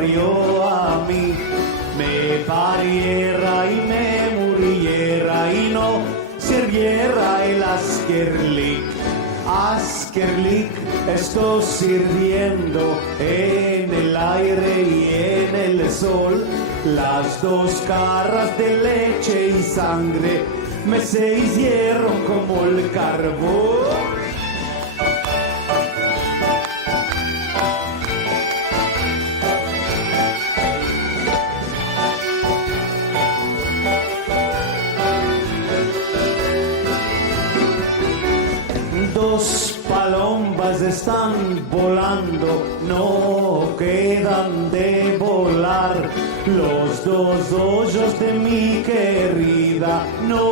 parió a mí. Me pariera y me muriera y no sirviera el Askerlik. Askerlik estoy sirviendo en el aire y en el sol. Las dos caras de leche y sangre me se hicieron como el carbón. Dos palomas están volando, no quedan de volar. Los dos hoyos de mi querida no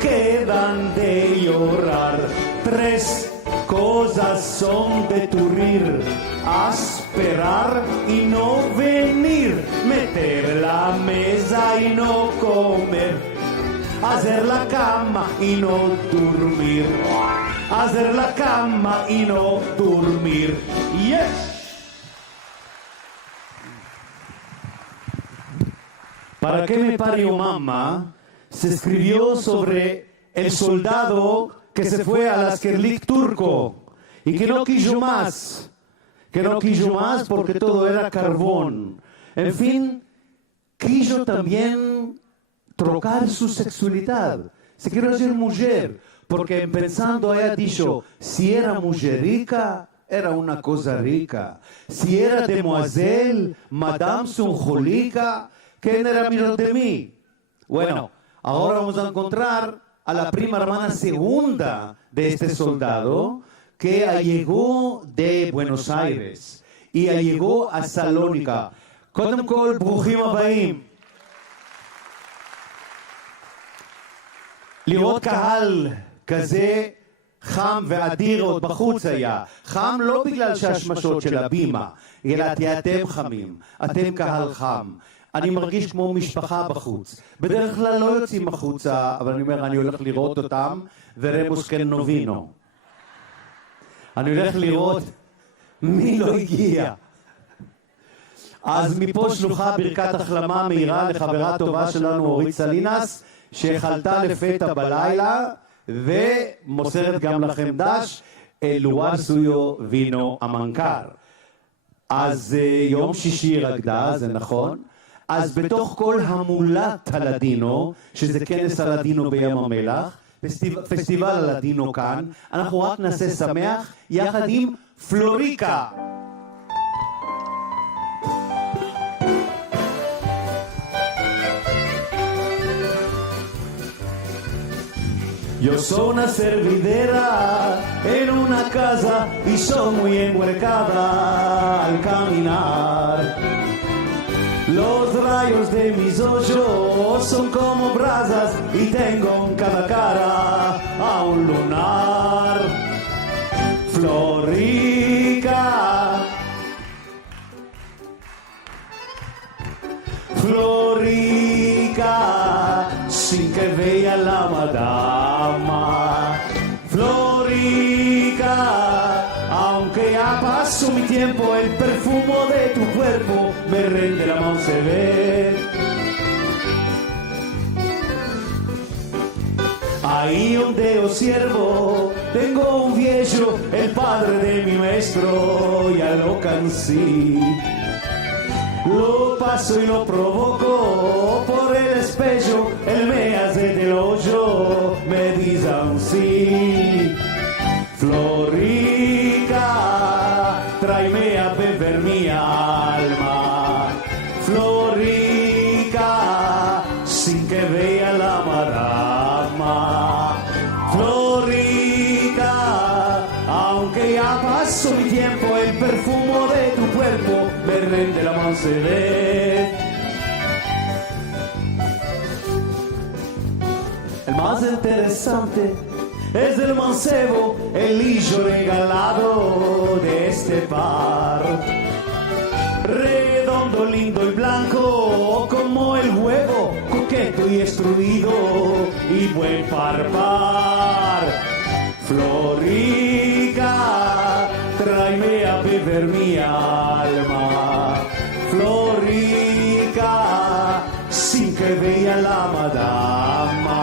quedan de llorar. Tres cosas son de turrir: esperar y no venir, meter la mesa y no comer, hacer la cama y no dormir. Hacer la cama y no dormir. Yes. ¿Para qué me parió mamá? Se escribió sobre el soldado que se fue al Askerlik turco y que no quiso más. Que no quiso más porque todo era carbón. En fin, quiso también trocar su sexualidad. Se quiere ser mujer. Porque pensando haya dicho, si era mujer rica, era una cosa rica. Si era demoiselle, madame sonjolica, ¿quién era mejor de mí? Bueno, ahora vamos a encontrar a la prima hermana segunda de este soldado, que llegó de Buenos Aires y llegó a Salónica. קודם כל, ברוכים הבאים. לראות קהל כזה חם ואדיר עוד בחוץ היה. חם לא בגלל שהשמשות של הבימה, אלא אתם חמים, אתם קהל חם. אני מרגיש כמו משפחה בחוץ. בדרך כלל לא יוצאים החוצה, אבל אני אומר, אני הולך לראות אותם, ורמוס כן נובינו. אני הולך לראות מי לא הגיע. אז מפה שלוחה ברכת החלמה מהירה לחברה טובה שלנו אורית סלינס, שחלתה לפתע בלילה, ומוסרת גם לכם דש, לואר סויו וינו המנכ"ר. אז יום שישי רקדה, זה נכון. אז בתוך כל המולת הלדינו, שזה כנס הלדינו בים המלח, פסטיבל הלדינו כאן, אנחנו רק נעשה שמח יחד עם פלוריקה. Yo soy una servidera en una casa y soy muy enhuercada al caminar. Los rayos de mis ojos son como brasas y tengo en cada cara a un lunar. Florica, Florica, sin que vea la madama. Florica, aunque ya pasó mi tiempo, el perfumo de tu cuerpo me rende la mano se ve. Ahí donde observo, tengo un viejo, el padre de mi maestro, ya lo cansé. Lo paso y lo provoco por el espejo, él me hace del hoyo, me dice un sí. Florica, tráeme a beber mi alma. Florica, sin que vea la madama. Florica, aunque ya pasó mi tiempo, el perfumo de tu cuerpo me rende la mano se ve. El más interesante es el mancebo, el lillo regalado de este par. Redondo, lindo y blanco como el huevo, coqueto y extruido y buen par. Florica, tráeme a beber mi alma. Florica, que veía la madama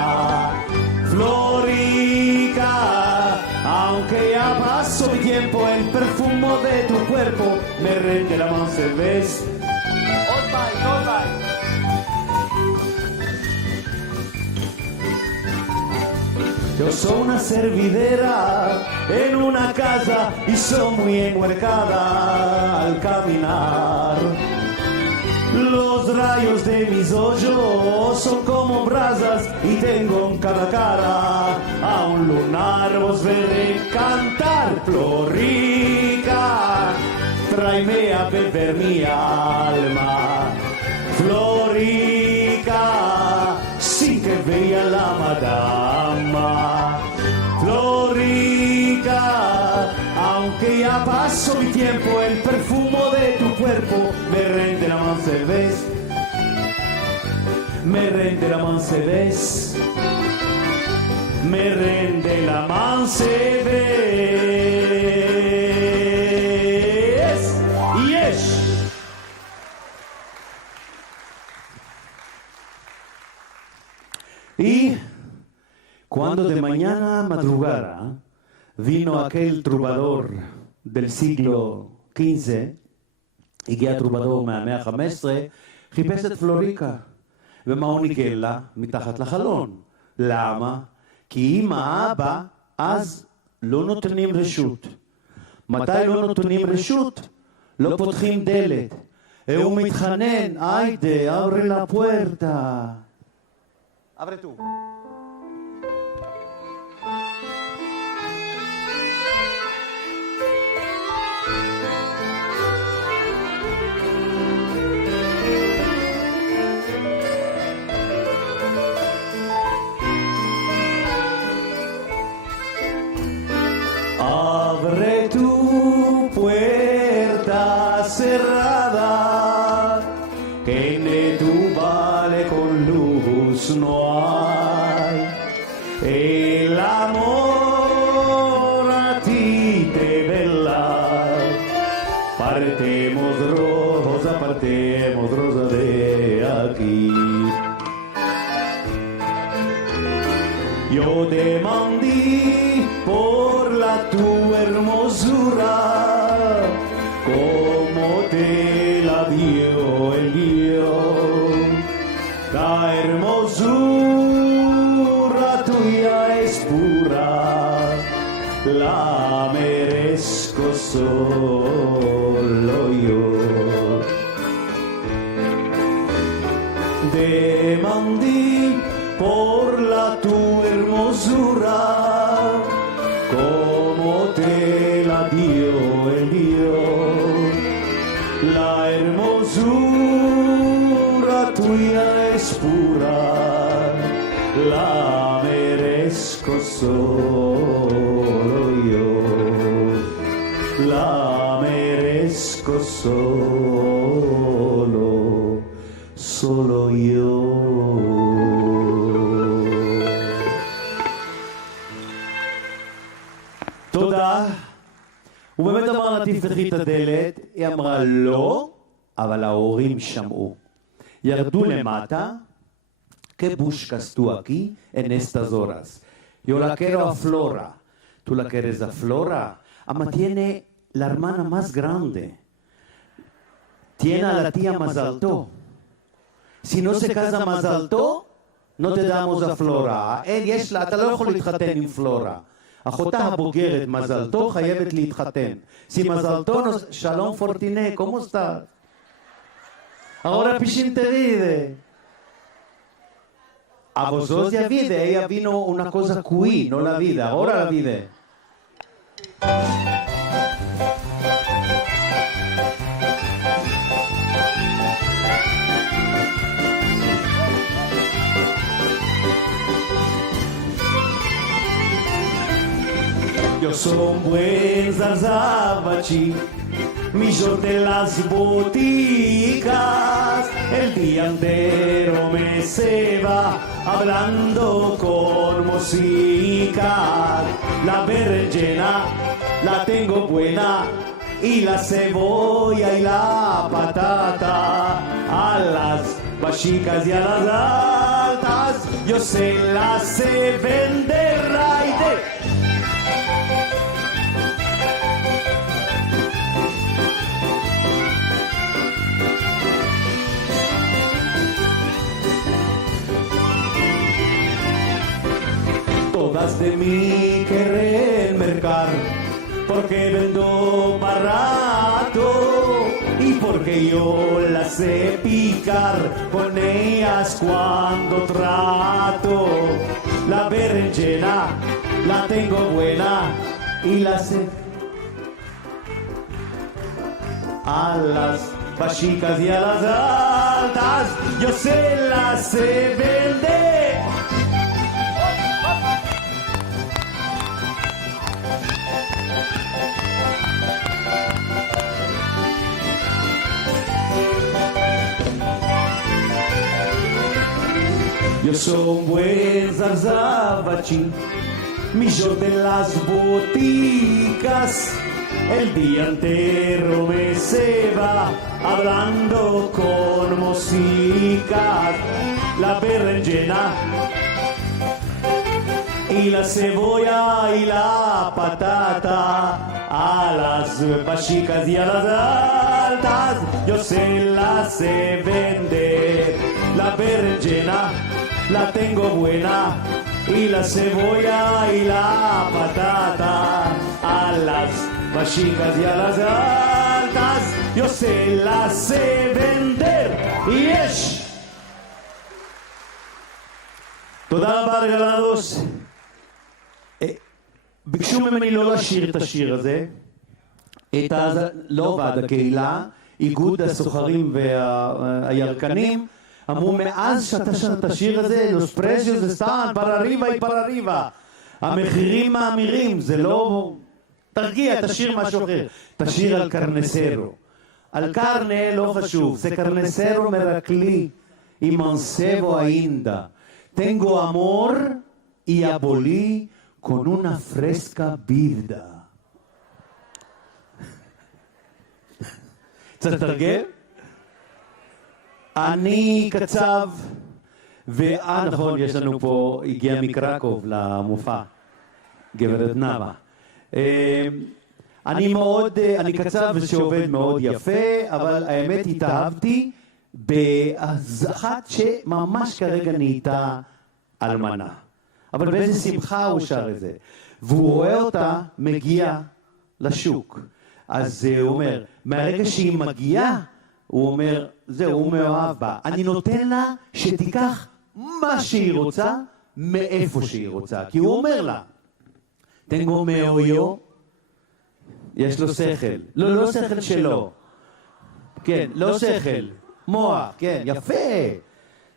Florica. Aunque ya pasó mi tiempo, el perfumo de tu cuerpo me rende la mano cerveza. Yo soy una servidera en una casa y soy muy enhuercada al caminar. Los rayos de mis ojos son como brasas y tengo en cada cara a un lunar. Vos veré cantar, Florica, tráeme a beber mi alma, Florica, sin que vea la madama, Florica. Aunque ya pasó mi tiempo, el perfumo de tu cuerpo me rende la mansedez, me rende la mansedez, me rende la mansedez. Yes. Y cuando de mañana madrugara vino aquel trovador del siglo XV, הגיע טרובדור מהמאה ה-15, חיפש את פלוריקה. ומה הוא ניגן לה? מתחת לחלון. למה? כי אם האבא, אז לא נותנים רשות. מתי לא נותנים רשות? לא פותחים דלת. הוא מתחנן, איידה, אברה לה פוארטה. אברה tú. Abre tu puerta cerrada, que en tu vale con luz no hay. El amor a ti te vela. Partemos rosa de aquí. Yo te mandé por tu hermosura, como te la dio el Dios. La hermosura tuya es pura, la merezco solo yo. Demandé por tu hermosura, como te la dio el Dios. La hermosura tuya es pura, la merezco solo yo. La merezco solo yo. תודה. הוא באמת אמר לה תפתחי את הדלת, היא אמרה לא, אבל ההורים שמעו. ירדו למטה, que buscas tú aquí en estas horas? Yo la quiero a Flora. ¿Tú la quieres a Flora? Ama tiene la hermana más grande. Tiene a la tía más alto. Si no se casa más alto, no te damos a Flora. יש לה, אתה לא יכול להתחתן עם פלורה. אחותה הבוגרת, מזל טוב, חייבת להתחתן. Si מזל טוב, שלום פורטינה, ¿cómo estás? Ahora Pichín te vive. A vosotros ya vive, ella vino una cosa qui, no la vida, ahora la vive. Yo soy un buen zarzabachi, millón de las boticas, el día entero me se va hablando con música. La berenjena la tengo buena y la cebolla y la patata a las chicas y a las altas, yo se las sé vender, raide. Todas de mí querrán mercar, porque vendo barato y porque yo las sé picar con ellas cuando trato. La berenjena la tengo buena y la sé a las chicas y a las altas, yo se las sé vender. Yo soy un buen zarzabachín, millo de las boticas, el día entero me se va hablando con música. La berenjena y la cebolla y la patata, a las chicas y a las altas, yo se las sé vender. La berenjena la tengo buena y la cebolla y la patata, a las chicas y a las altas, yo se las sé vender. יש! תודה רבה לגלנדוס. ביקשו ממני לא לשיר את השיר הזה, לא ועד הקהילה, איגוד הסוחרים והירקנים, אמרו מאז שאתה שר את השיר הזה, los precios están para arriba y para arriba, המחירים מאמירים, זה לא... תרגיע, תשיר משהו אחר, תשיר על קרנסרו, על קרנה לא חשוב, זה קרנסרו מרקלי, y mancebo ainda, tengo amor y abolí con una fresca vida. צריך לתרגם? אני קצב, נכון, יש לנו פה, הגיע מקרקוב למופע, גברת נאווה. אני קצב שעובד מאוד יפה, אבל האמת התאהבתי באחת שממש כרגע נהייתה אלמנה. אבל באיזה שמחה הוא שר את זה. והוא רואה אותה מגיע לשוק. אז הוא אומר, מהרגע שהיא מגיעה, הוא אומר, זהו, הוא מאוהב בה. אני נותן לה שתיקח מה שהיא רוצה, מאיפה שהיא רוצה. כי הוא אומר לה, תנגו מאויו, יש לו שכל. לא שכל שלו. כן, לא שכל. מוח, כן, יפה.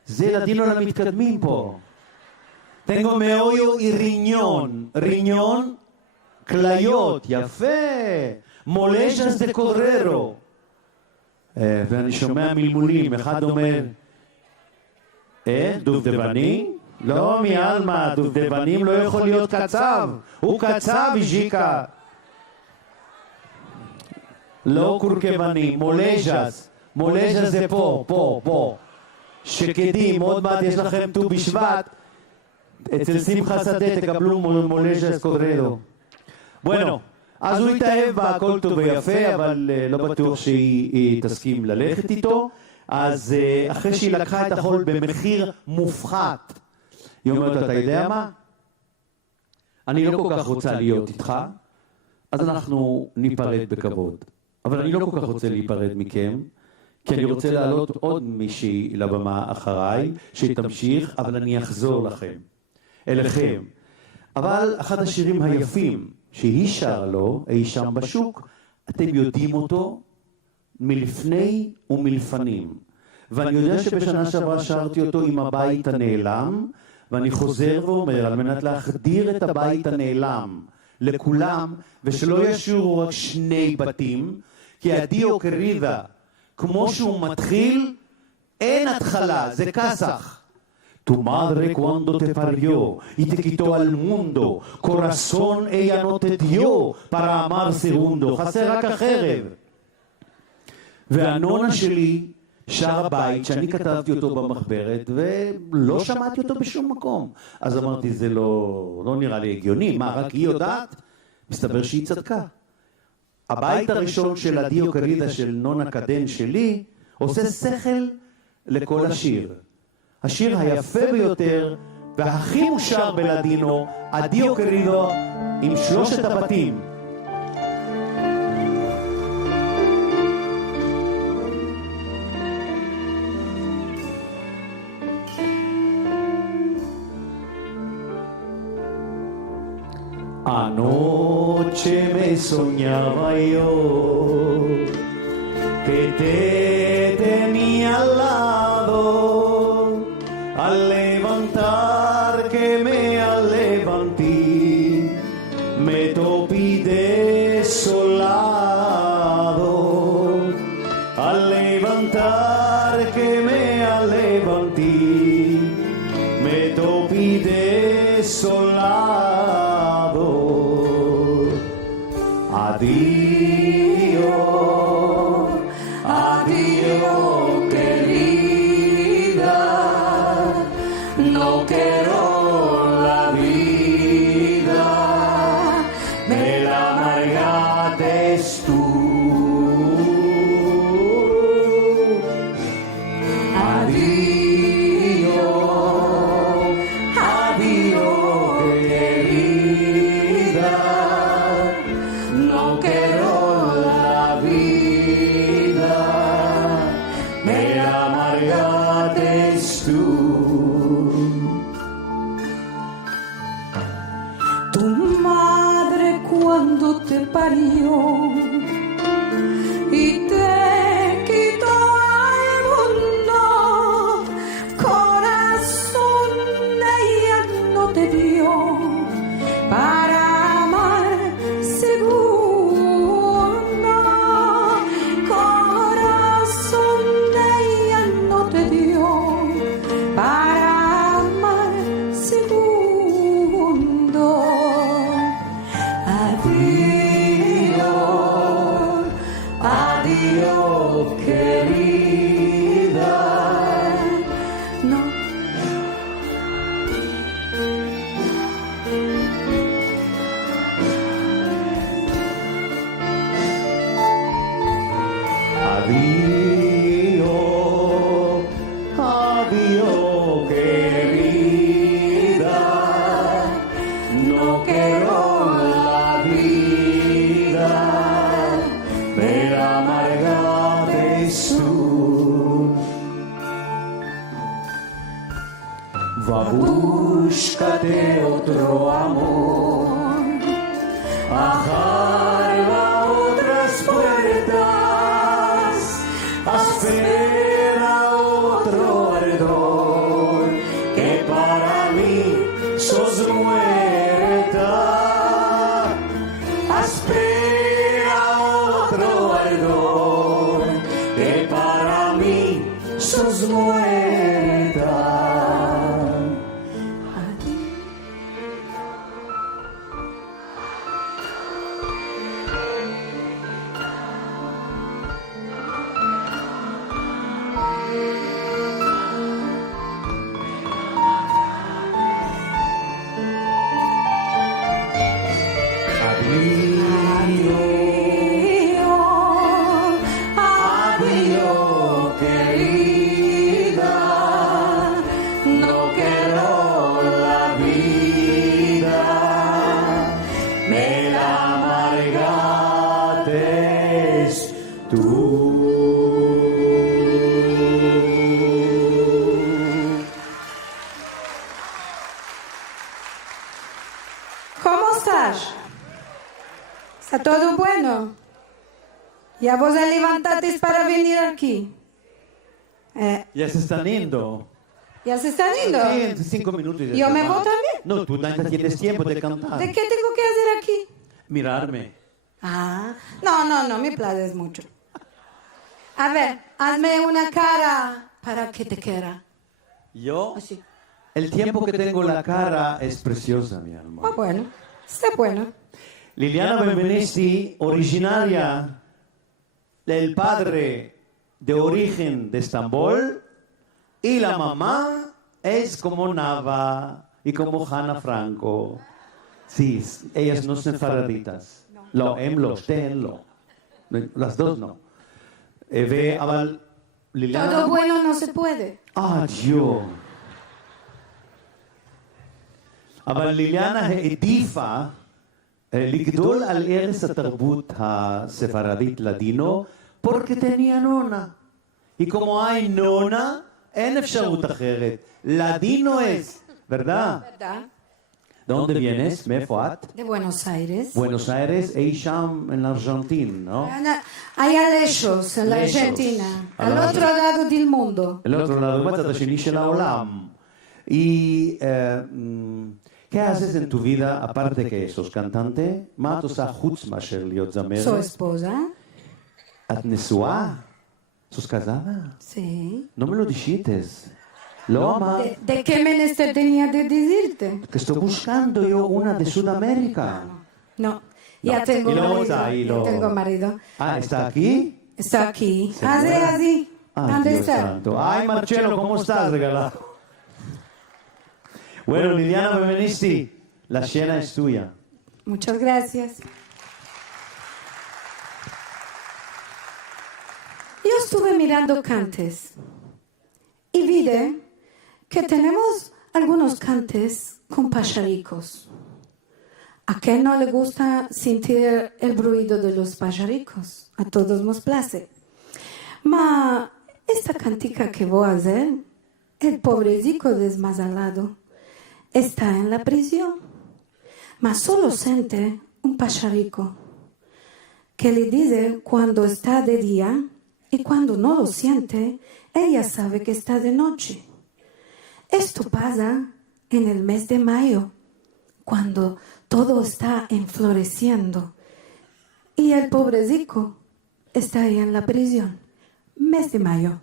זה לדינו למתקדמים פה. תנגו מאויו היא ריניון. ריניון, כליות, יפה. מולז'ס דה קוררו. ואני שומע מלמולים, אחד אומר, דובדבני? לא מאלמה, דובדבנים לא יכול להיות קצב. הוא קצב, ז'יקה. לא קורקבני, מולז'ס. מולז'ס זה פה. שקדים, עוד מעט יש לכם ט"ו בשבט. אצל שמחה שדה תקבלו מולז'ס קוררו. בואנו. אז הוא התאהב בה, הכל טוב ויפה, אבל לא בטוח שהיא תסכים ללכת איתו. אז אחרי שהיא לקחה את החול במחיר מופחת, היא אומרת, אתה יודע מה? אני לא כל כך רוצה להיות איתך, אז אנחנו ניפרד בכבוד. אבל אני לא כל כך רוצה להיפרד מכם, כי אני רוצה להעלות עוד מישהי לבמה אחריי, שתמשיך, אבל אני אחזור לכם, אליכם. אבל אחד השירים היפים, שהיא שר לו, אי שם בשוק, אתם יודעים אותו מלפני ומלפנים. ואני יודע שבשנה שעברה שרתי אותו עם הבית הנעלם, ואני חוזר ואומר, על מנת להחדיר את הבית הנעלם לכולם, ושלא ישורו רק שני בתים, כי הדיו קרידה, כמו שהוא מתחיל, אין התחלה, זה כסח. Tu madre cuando te parió y te quitó al mundo, corazón ella no te dio para amar segundo. חסר רק החרב. והנונה שלי שר הבית שאני כתבתי אותו במחברת ולא שמעתי אותו בשום מקום. אז אמרתי, זה לא נראה לי הגיוני, מה, רק היא יודעת? מסתבר שהיא צדקה. הבית הראשון של הדיו קלידה של נונה קדן שלי עושה שכל לכל השיר. השיר היפה ביותר והכי מושר בלדינו, הדיו קלידו עם שלושת הבתים. Anoche me soñaba yo que te tenía al lado, al levantar que me levanté, me topí desolado, al levantar que me levanté, me topí desolado. Adiós, adiós querida, no quiero la vida, me la amargaste tú. Adiós, adiós querida, no quiero la vida, me la amargaste tú. Tu madre cuando te parió y te quitó al mundo, corazón ella no te dio para amar segundo, corazón ella no te dio para amar segundo. Adiós, adiós querida, no. Adiós, adiós querida, no quiero la vida, me la amargaste tú. Va, búscate otro amor, ajarra otras puertas, espera otro ardor, que para mí sos muerta. Espera otro ardor, que para mí sos muerta. Adiós, querida, no quiero la vida, me la amargaste tú. ¿Cómo estás? ¿Está todo bueno? ¿Ya vos levantaste para venir aquí? Ya se están yendo. ¿Ya se están yendo? Sí, en 5 minutos. ya ¿Yo se me van. voy también? No, tú no tienes tiempo de cantar. ¿De qué tengo que hacer aquí? Mirarme. Ah, no, me places mucho. A ver, hazme una cara para que te quiera. Yo, Así. el tiempo que tengo en la cara es preciosa, mi alma. Ah, bueno, está bueno. Liliana Benvenesti, originaria del padre de origen de Estambul, y la mamá es como Nava y como Hannah Franco. Sí, ellas no son faraditas. לא, הם לא, שתיהן לא. las dos no. אבל ליליאנה... Todo bueno no se puede. דיו. אבל ליליאנה העדיפה לגדול על ערש התרבות הספרדית לדינו, porque tenía nona. Y como hay nona, אין אפשרות אחרת. לדינו es, ¿verdad? ¿Verdad? ¿De dónde vienes? מאיפה את? De Buenos Aires. Buenos Aires, אי שם en la Argentina, ¿no? Hay alechos en la Lechos. Argentina, al Allora- otro lado del mundo. El otro lado, בצד השני של העולם. Y, ¿qué haces en tu vida, aparte que sos cantante? מה את עושה חוץ מאשר להיות Su זמרת? esposa, את נשואה? sos casada? sí. No me lo dijiste. Lo ama. ¿De qué menester tenía de decirte? Que estoy buscando yo una de Sudamérica. No, ya tengo Y luego marido. está ahí, Ya lo- tengo marido. Ah, ¿está aquí? Está aquí. Señora. Hace así. Ay, ¿Dónde Dios está? santo. Ay, Marcelo, ¿cómo estás, regalado? Bueno, Liliana Benvenisti, la scena es tuya. Muchas gracias. Yo estuve mirando cantes y vi que tenemos algunos cantes con pajaricos. ¿A quién no le gusta sentir el ruido de los pajaricos? A todos nos place. Ma esta cantica que voy a hacer, el pobrecito desmazalado está en la prisión, ma solo siente un pajarico que le dice cuando está de día y cuando no lo siente, ella sabe que está de noche. Esto pasa en el mes de mayo, cuando todo está enfloreciendo y el pobrecito está ahí en la prisión. Mes de mayo.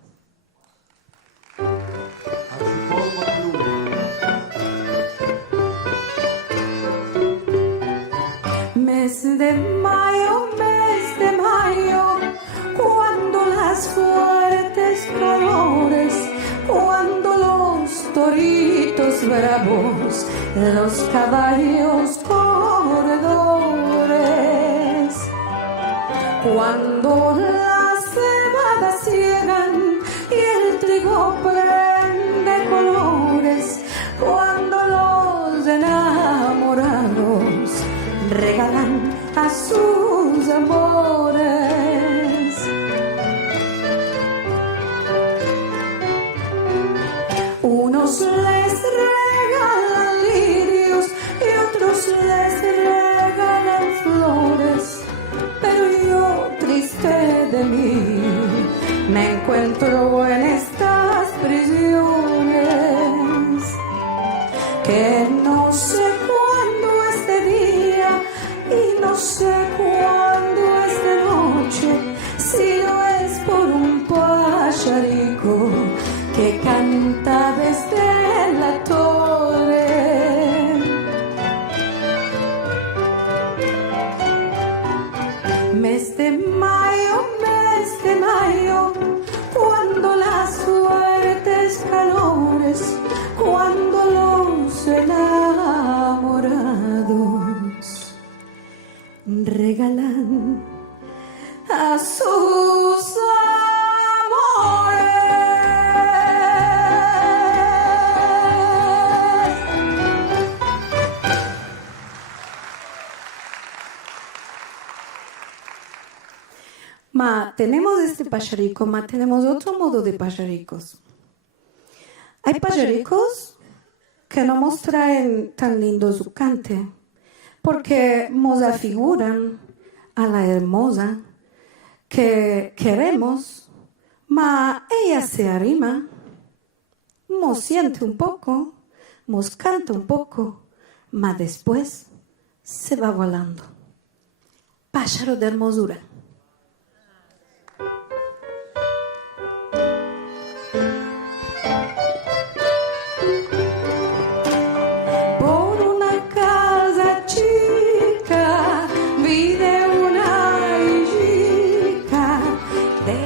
Mes de mayo, cuando las fuertes calores, cuando los toritos bravos, los caballos corredores, cuando las cebadas ciegan y el trigo prende colores, cuando los enamorados regalan a sus amores. Unos les regalan lirios y otros les regalan flores, pero yo triste de mí me encuentro en estas prisiones, que no sé cuándo es de día y no sé cuándo es de noche, si no es por un pajarico que canta desde la torre. Mes de mayo, cuando las fuertes calores, cuando los enamorados regalan a sus amores. Ma, tenemos este pajarico, ma, tenemos otro modo de pajaricos. Hay pajaricos que no nos traen tan lindo su cante, porque nos afiguran a la hermosa que queremos, ma ella se arrima, nos siente un poco, nos canta un poco, ma después se va volando. Pájaro de hermosura. Por una casa chica vive una hijita de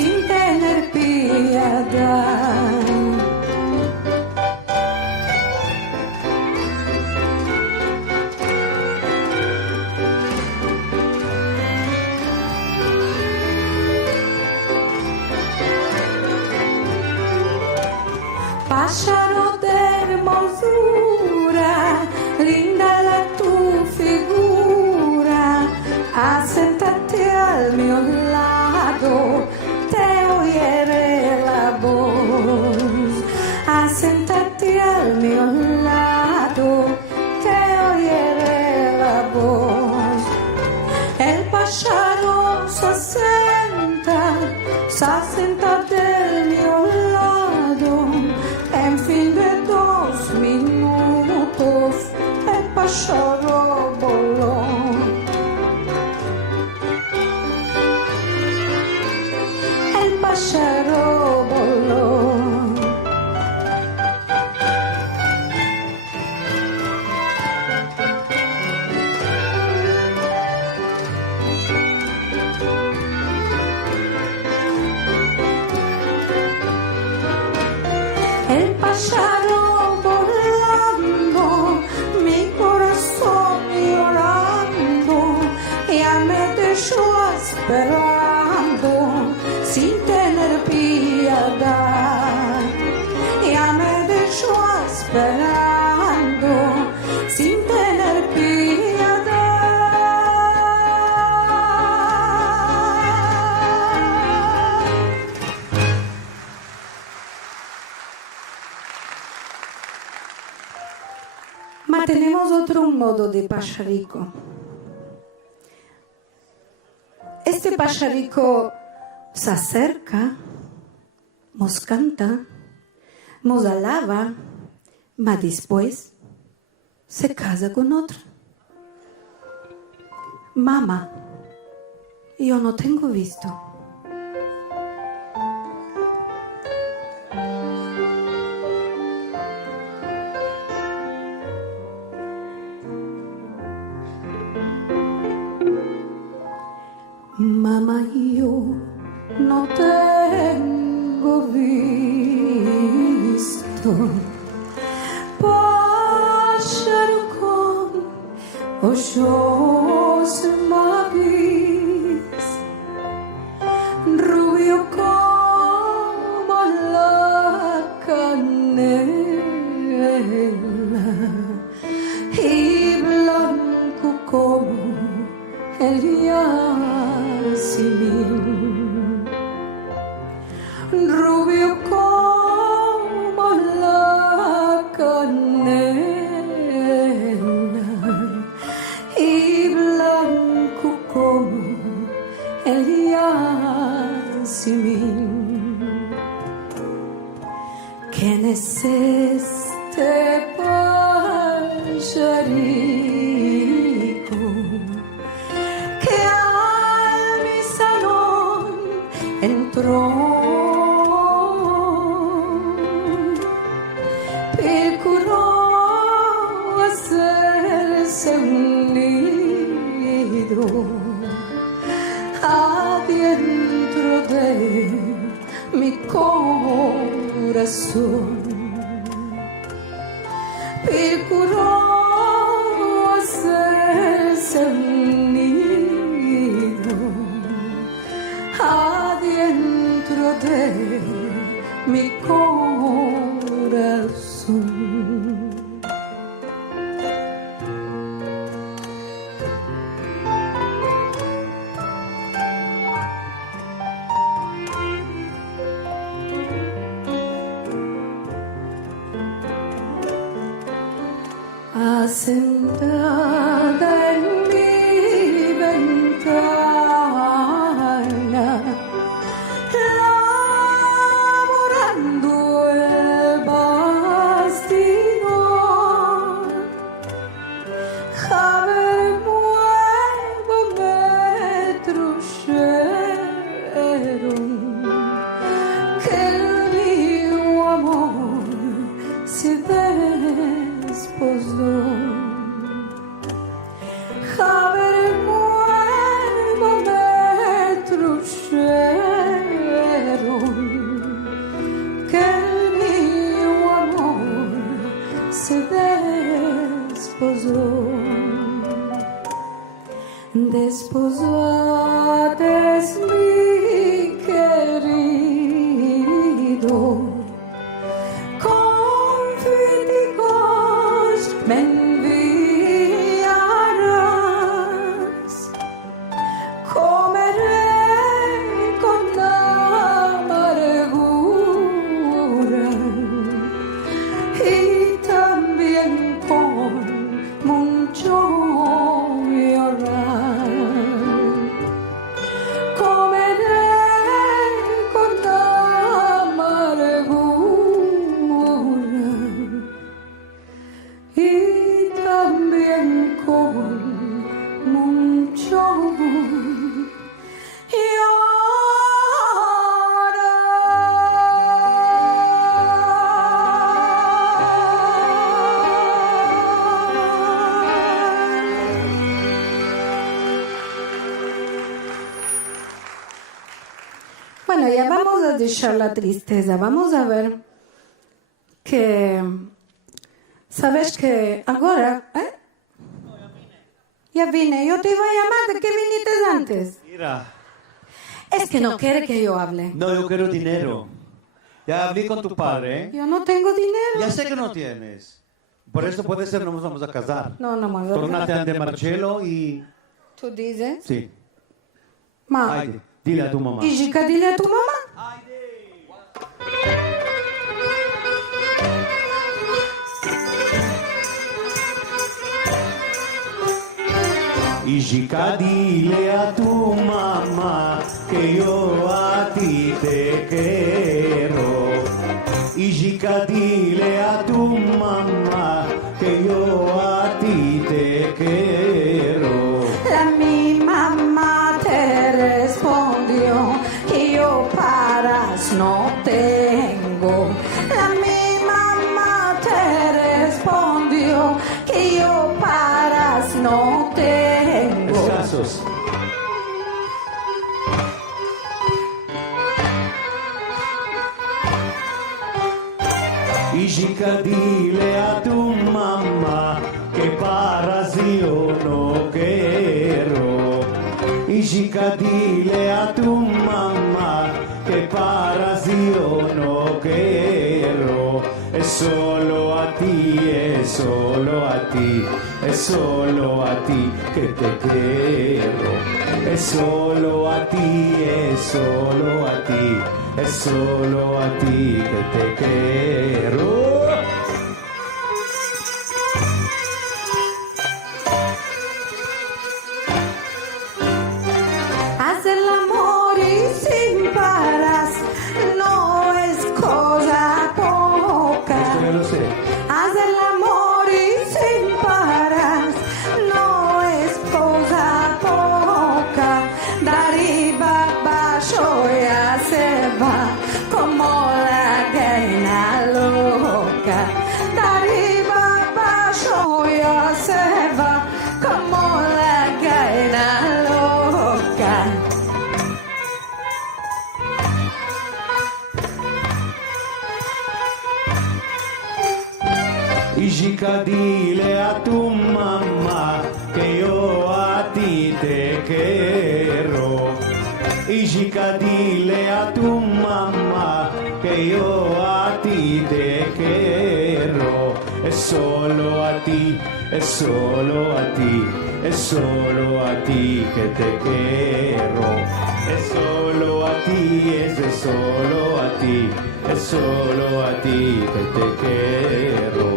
sin tener piedad. Pájaro de hermosura, linda la tu figura, acércate al mi lado, te oiré la voz. Acércate al mi lado, te oiré la voz. El pájaro se asienta del mi lado. En fin de 2 minutos el pájaro voló. El pájaro voló. El pájaro volando, mi corazón llorando, ya me dejó esperando sin tener piedad. Ya me dejó esperando sin tener piedad. Ma tenemos otro modo de pajarico. Este pajarico se acerca, nos canta, nos alaba, ma después se casa con otro. Mamá, yo no tengo visto. Mamá, yo no tengo visto pájaro con ojos magis, rubio como la canela y blanco como el yacimín, rubio como la canela y blanco como el yacimín. ¿Quién es este pajarico que al mi salón entró? Procuró hacerse un nido adentro de mi corazón. Procuró hacerse un nido adentro de mi corazón. Sentada en mi ventana, laborando el bastidor, a ver muévame trujeron que el mío amor se desposó. desposates mi querido, confíticos me enviarás, comeré con amargura y también con mucho llorar. Comeré con amargura y también con mucho Bueno, ya vamos a dejar la tristeza. Vamos a ver que... ¿Sabes que ahora? Ya vine. Yo te iba a llamar. ¿De qué viniste antes? Mira, Es que no quiere que yo hable. no, yo quiero dinero. Ya hablé con tu padre, ¿eh? Yo no tengo dinero. Ya sé que no tienes. Por eso puede ser, no nos vamos a casar. No, no, ma. Tornate a de Marcello y... ¿Tú dices? Sí. Ma. Haydi, dile a tu mamá. ¿Y Chica, dile a tu mamá? Y chica, dile a tu mamá que yo a ti te quiero. Y chica, dile a tu mamá que yo a ti te quiero. Mi mamá te respondió que yo paras no tengo. Mi mamá te respondió que yo paras no tengo. Escasos. Y chica, dile a tu mamá que paras yo no quiero. Y chica, dile a tu mamá que paras yo no quiero. Es solo a ti, es solo a ti, es solo a ti que te quiero. Es solo a ti, es solo a ti, es solo a ti que te quiero. Haz el amor y sin paras no es cosa poca. Esto ya lo sé. Haz el amor y sin paras no es cosa poca. De arriba abajo ya se va como la gallina loca. De arriba abajo ya se va como la gallina loca. Y chica, dile a tu mamá que yo a ti te quiero. Y chica, dile a tu mamá que yo a ti te quiero. Es solo a ti, es solo a ti, es solo a ti que te quiero. Es solo a ti, es solo a ti, es solo a ti que te quiero.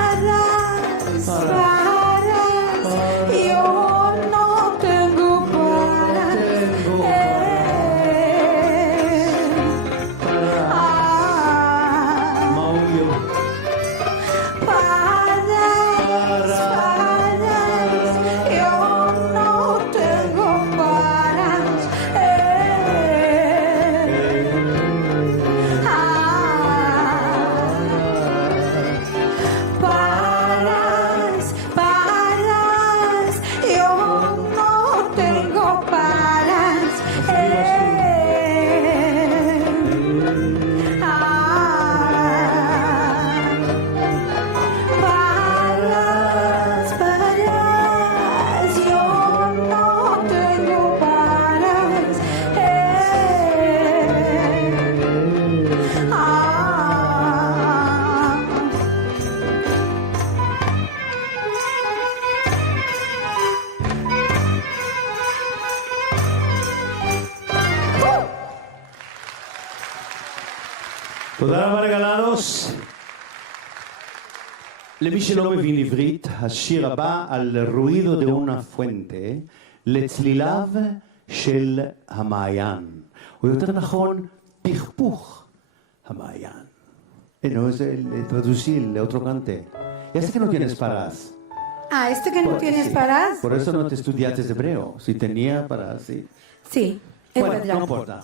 Paras, yo no tengo paras. Maullo. Paras, yo no tengo paras. תודה רבה לגלנוס. למי שלא מבין עברית, השיר הבא על רוידו דה אונה פואנטה, לצליליו של המעיין. או יותר נכון, פכפוך המעיין. No es traducir otro cante. Ya sé que no tienes paras. Ah, ¿este que no tienes Sí. paras? Por eso no te estudiaste hebreo. Si tenía paras, sí. Sí, es Bueno, verdad. no importa.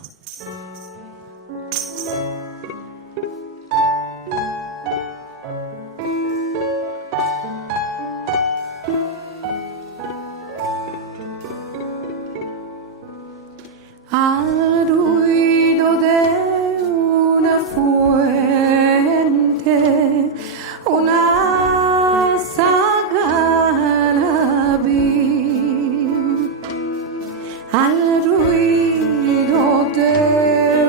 Al ruido de una fuente, una saga vi. Al ruido de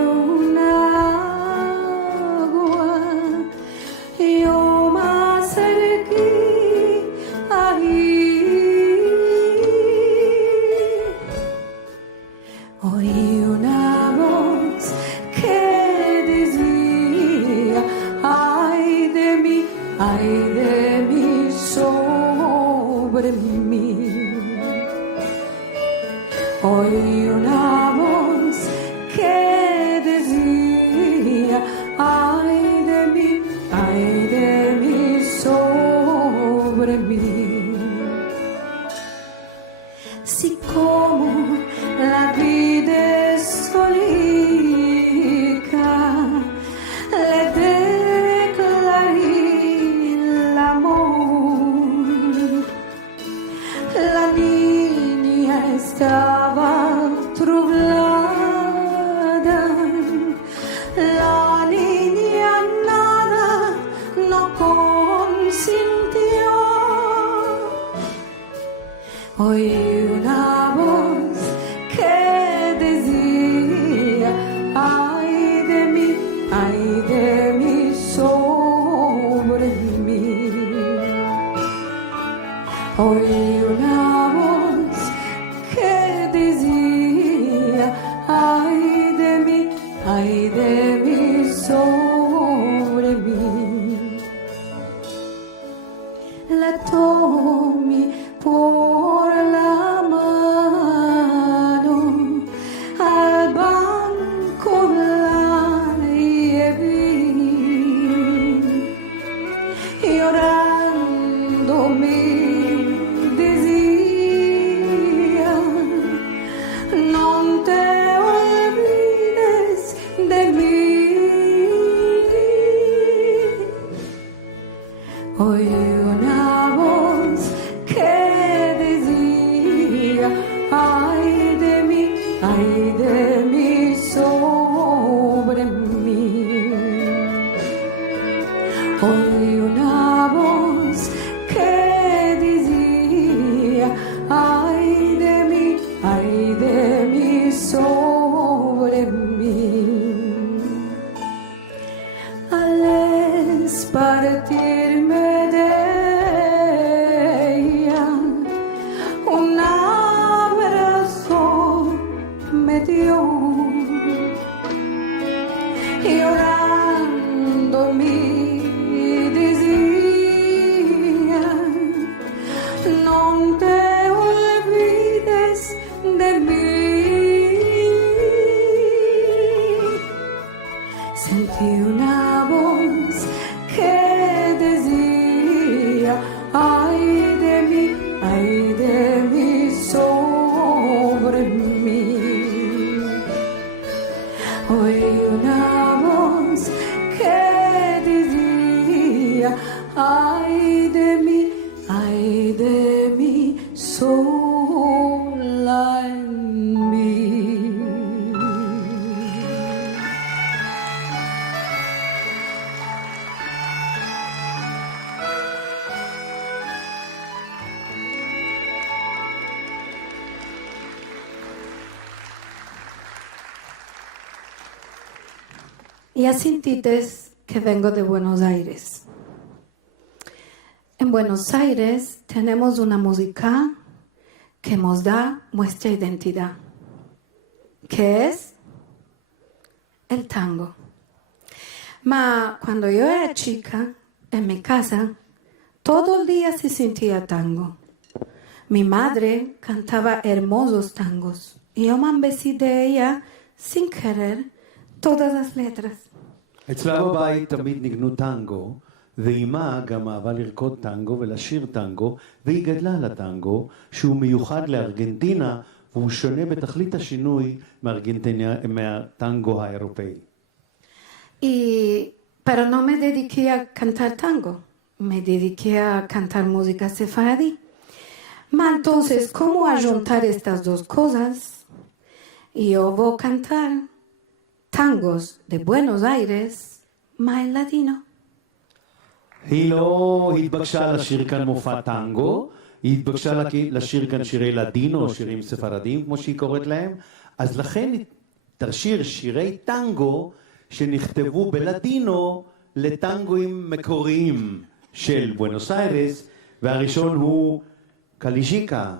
un agua, yo me acerqué ahí. Oí una voz que decía, ay de mí sobre mí. Oí una voz que decía, ay de mí sobre mí. Si como la vida es solita, le declaré el amor. La niña estaba troublada, la niña nada no consintió. Oí una voz que decía, ay de mí sobre mí. Oí una voz que decía, ay de mí sobre mí. La tomé por la mano, al banco la llevé, llorando me decía, no te olvides de mí. Oí una voz que decía, ay de mí sobre mí. Oí una voz que decía, ay de mí sobre mí. Al partirme de ella, un abrazo me dio, llorando me decía, no te olvides de mí. Sentí una voz que decía, ay de mí sobre mí. Oí una voz que decía, ay de mí sola en mí. Ya sintites que vengo de Buenos Aires. En Buenos Aires tenemos una música que nos da nuestra identidad, que es el tango. Ma cuando yo era chica, en mi casa, todo el día se sentía tango. Mi madre cantaba hermosos tangos y yo me embesí de ella sin querer todas las letras. אצלה בבית תמיד ניגנו טנגו, ואימה גם אהבה לרקוד טנגו ולשיר טנגו, והיא גדלה על הטנגו, שהוא מיוחד לארגנטינה, והוא שונה בתכלית השינוי מהטנגו האירופאי. Pero no me dediqué a cantar tango, me dediqué a cantar música sefaradí. Ma entonces, ¿cómo juntar estas dos cosas? Yo voy a cantar tangos de Buenos Aires, ma en latino. היא לא התבקשה לשיר כאן מופע טנגו, היא התבקשה לשיר כאן שירי לדינו, שירים ספרדיים, כמו שהיא קוראת להם, אז לכן תשיר שירי טנגו שנכתבו בלדינו לטנגואים מקוריים של בואנוס איירס, והראשון הוא קלישיקה.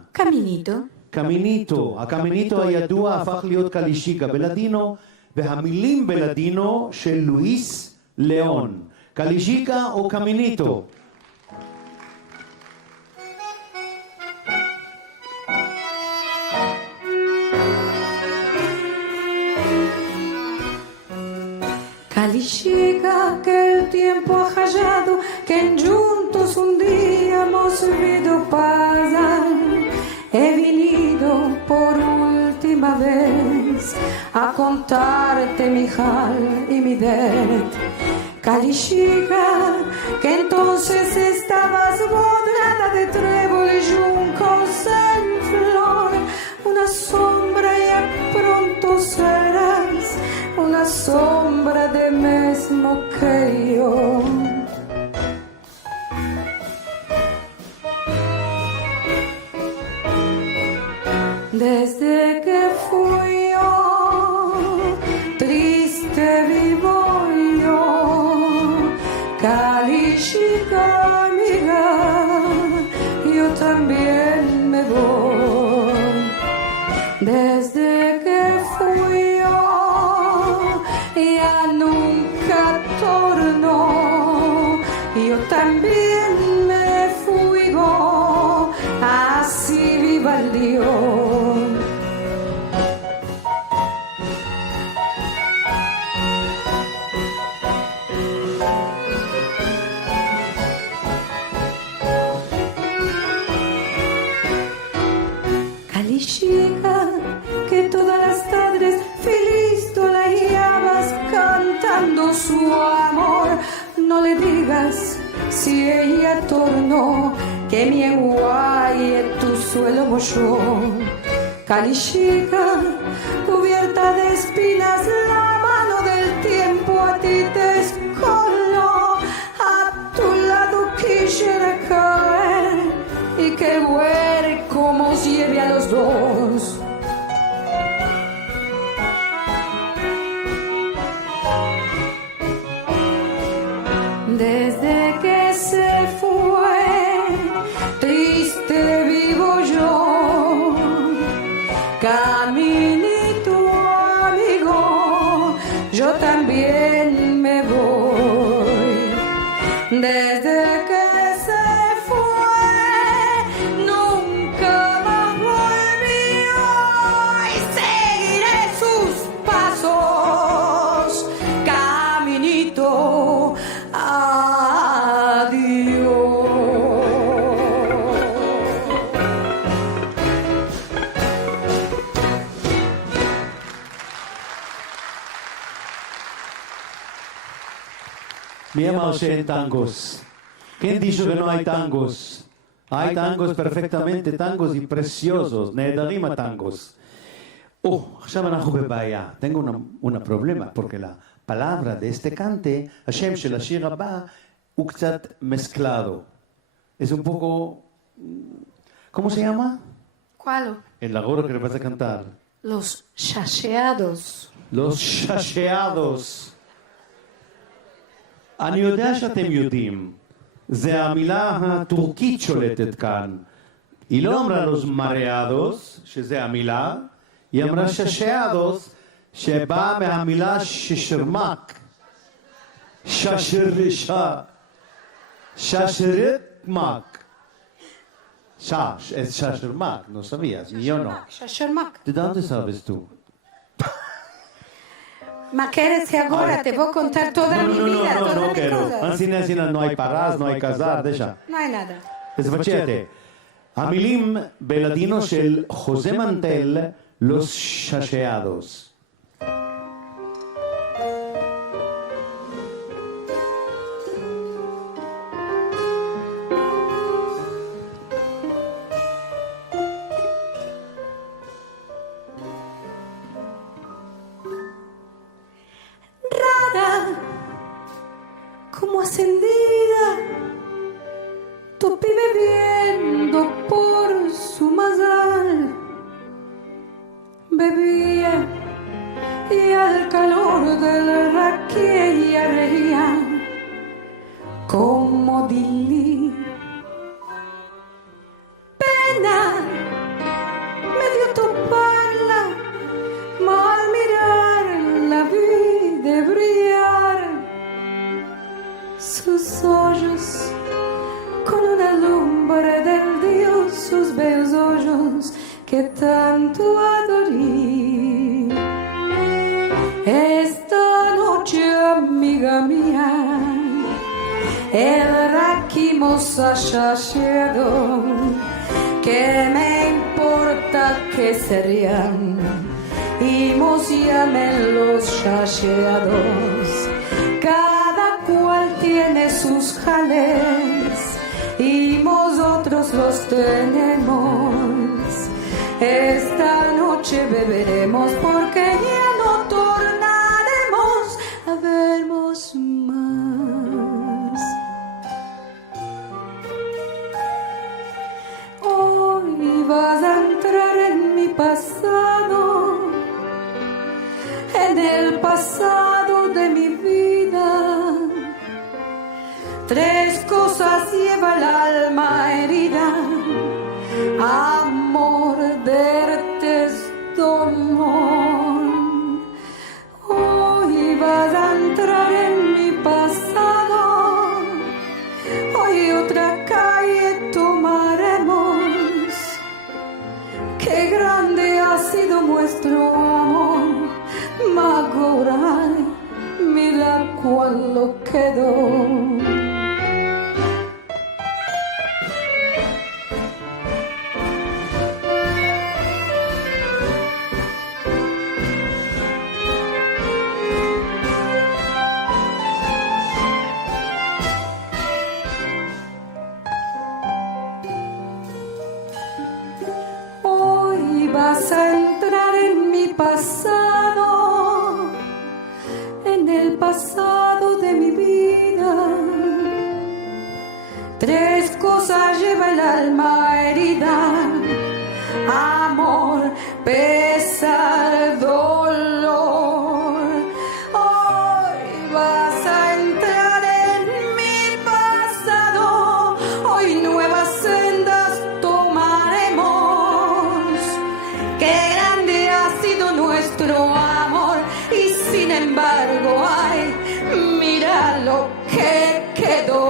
קמיניטו. הקמיניטו הידוע הפך להיות קלישיקה בלדינו, והמילים בלדינו של לואיס ליאון. קלישיקה או קמיניטו? Calichica que el tiempo ha hallado, que juntos un día hemos vivido pasar. He venido por última vez a contarte mi hal y mi det. Calichica, que entonces estabas borrada de trébol y juncos en flor, una sombra ya pronto serás, una sombra de mesmo que yo. Desde que fui yo, triste vivo yo, Calichica amiga, yo también me voy. Desde que fui yo, ya nunca torno, yo también me fuigo, así viva el Dios. Calichica, que todas las tardes feliz tú la guiabas cantando su amor. No le digas si ella tornó, que mi guay tu suelo molló. Calichica, cubierta de espinas, la mano del tiempo a ti te escoló. A tu lado quisiera caer y que el huerco nos lleve a los dos. Desde que se fue, triste vivo yo, caminito amigo, yo también me voy. Desde que se fue, nunca más volvió y seguiré sus pasos, caminito. מי אמר שאין טנגוס? כן dicho que no hay tangos? hay tangos perfectamente, tangos y preciosos, נהדרים הטנגוס. עכשיו אנחנו בבעיה. tengo una problema, porque la palabra de este cante, השם של השיר הבא, הוא קצת mezclado. es un poco... ¿Cómo se llama? ¿Cuál? El agoro que le vas a cantar. Los shasheados. los shasheados. אני יודע שאתם יודעים, זה המילה הטורקית שולטת כאן. היא לא אמרה los mareados, שזה המילה, היא אמרה shasheados, שבאה מהמילה ששרמק. Şaşırtmak. Es şaşırmak, no sabías, ni yo no. Shashermak. ¿De dónde sabes tú? Ma quieres que ahora te voy a contar toda mi vida, todas no mis quiero. cosas. Así, no hay paras, no hay casar, deja. No hay nada. אז בצ'אטה, המילים בלדינו של חוזה מנטל, los shacheados. Rara, como ascendida, Topi bebiendo por su mazal, bebía y al calor del raquí ella reía como Dili. Pena me dio toparla, ma al mirar la vi de brillar sus ojos con una lumbre del Dios, sus bellos ojos que tanto adoré. Esta noche, amiga mía, el raquimo sachacheado, que me importa que serían, y mos llamen los chacheados, cada cual tiene sus jales, y nosotros los tenemos. Esta noche beberemos porque ya no tornaremos a vernos más. Hoy vas a entrar en mi pasado, en el pasado de mi vida. Tres cosas lleva el alma herida: amor, dertes, dolor. Hoy vas a entrar en mi pasado, hoy otra calle tomaremos. Qué grande ha sido nuestro amor, ma ahora mira cuál lo quedó. Vas a entrar en mi pasado, en el pasado de mi vida. Tres cosas lleva el alma herida: amor, pesar, dolor. Hoy vas a entrar en mi pasado, hoy nuevas sendas tomaremos. Qué grande ha sido nuestro amor, y sin embargo, ay, mira lo que quedó.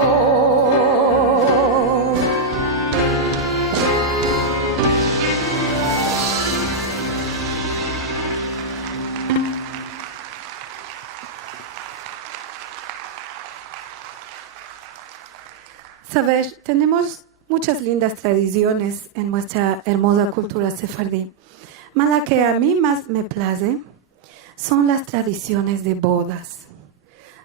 Sabes, tenemos muchas lindas tradiciones en nuestra hermosa cultura sefardí. Mas la que a mí más me place son las tradiciones de bodas.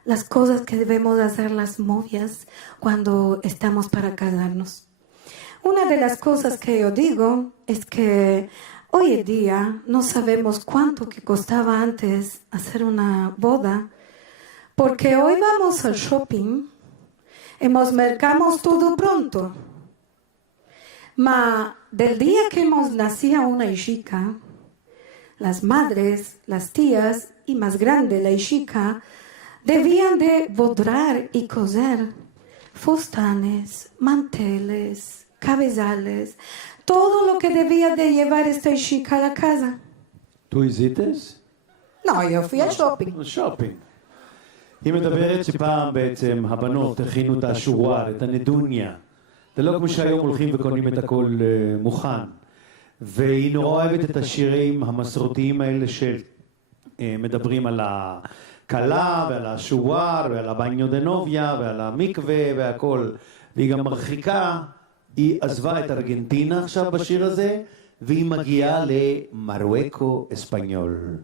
Las cosas que debemos hacer las novias cuando estamos para casarnos. Una de las cosas que yo digo es que hoy en día no sabemos cuánto que costaba antes hacer una boda, porque hoy vamos al shopping y nos mercamos todo pronto. Ma del día que hemos nacido una hijita, las madres, las tías y más grande la hijita debían de bordar y coser fustanes, manteles, cabezales, todo lo que debía de llevar esta hijita a la casa. ¿Tú hiciste? No, yo fui al shopping. Shopping. היא מדברת שפעם בעצם הבנות הכינו את השורואר, את הנדוניה. זה לא כמו שהיום הולכים וקונים את הכל מוכן. והיא נורא אוהבת את השירים המסורתיים האלה שמדברים על הכלה ועל השורואר ועל הבניו דה נוביה ועל המקווה והכל. והיא גם מרחיקה, היא עזבה את ארגנטינה עכשיו בשיר הזה, והיא מגיעה למרוקו אספניול.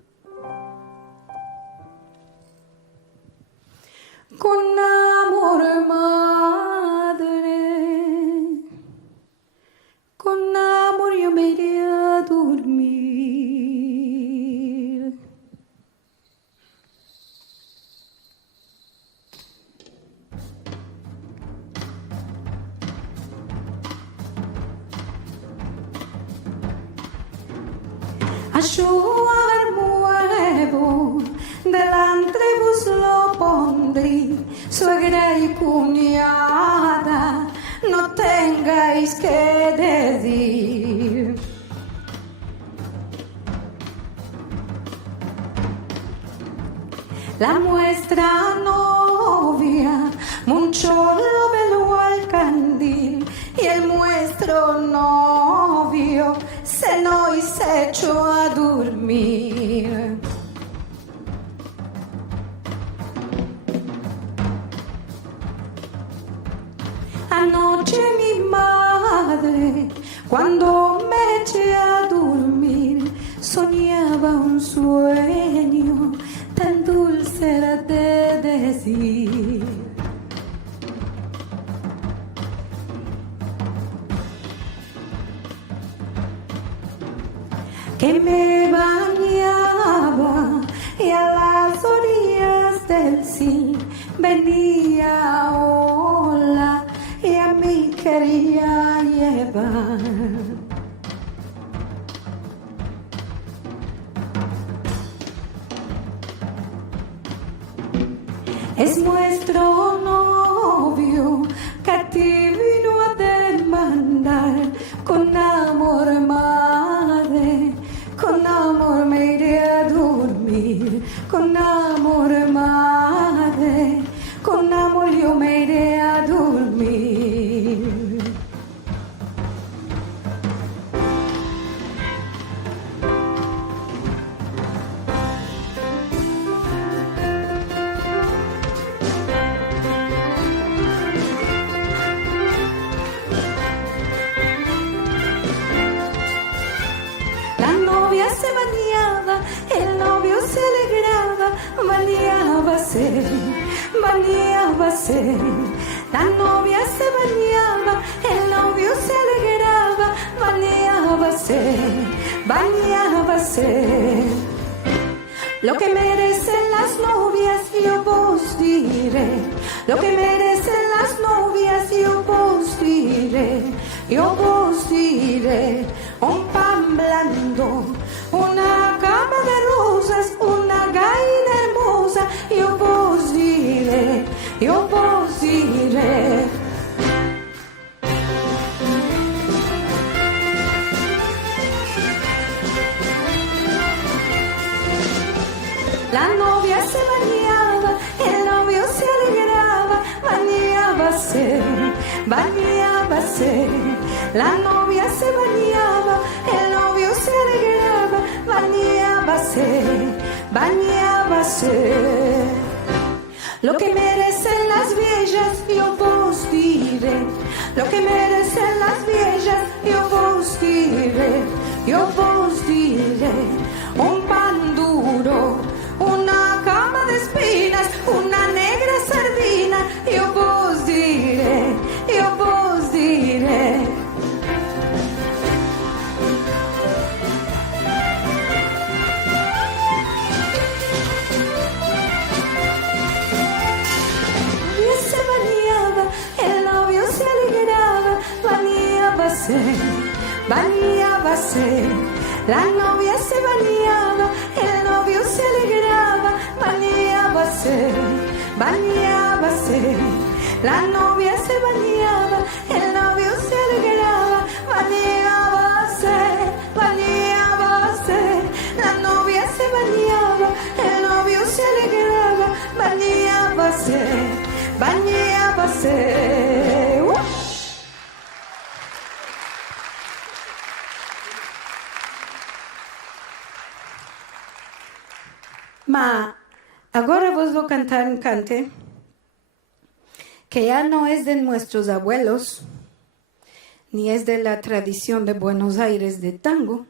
Con amor, madre, con amor yo me iré a dormir. A jugar nuevo, delante vos lo pondré, suegra y cuñada, no tengáis que decir. La nuestra novia mucho lo veló al candil y el nuestro novio cenó y se echó a dormir. Anoche mi madre, cuando me eché a dormir, soñaba un sueño tan dulce era de decir. Que me bañaba y a las orillas del Sil venía ola y a mí quería llevar. Es nuestro novio que a ti vino a demandar con amor, madre, con amor me iré a dormir, con amor, madre, con amor yo me iré a dormir. La novia se bañaba, el novio se alegraba, bañábase. La novia se bañaba, el novio se alegraba, bañábase. Lo que merecen las novias yo vos diré, lo que merecen las novias yo vos diré, un pan blando, una cama de rosas, una gallina hermosa, yo vos diré. La novia se bañaba, el novio se alegraba, bañábase. La novia se bañaba, el novio se alegraba, bañábase. Lo que merecen las viejas yo vos diré, lo que merecen las viejas yo vos diré, un pan duro, una cama de espinas, una negra sardina, yo vos diré. Se bañaba, el novio se alegraba, bañábase. La novia se bañaba, el novio se alegraba, bañábase. La novia se bañaba, el novio se alegraba, bañábase. La novia se bañaba, el novio se alegraba, bañábase. Ma ahora vos voy a cantar un cante que ya no es de nuestros abuelos, ni es de la tradición de Buenos Aires de tango,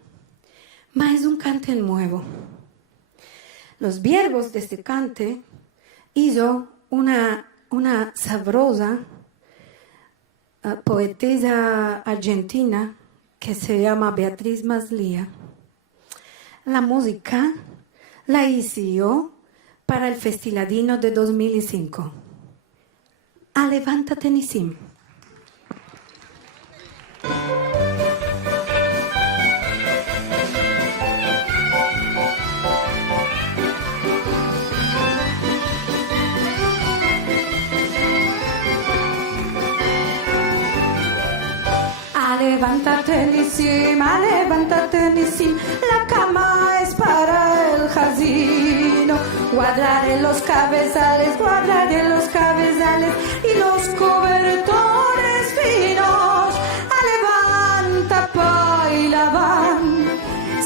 ma es un cante nuevo. Los verbos de este cante hizo una sabrosa poetisa argentina que se llama Beatriz Maslía. La música la hice yo para el Festiladino de 2005. A Levántate Nisim. Levántate Nisim, la cama es para el jardín. Guardaré los cabezales y los cobertores finos. Levanta y van,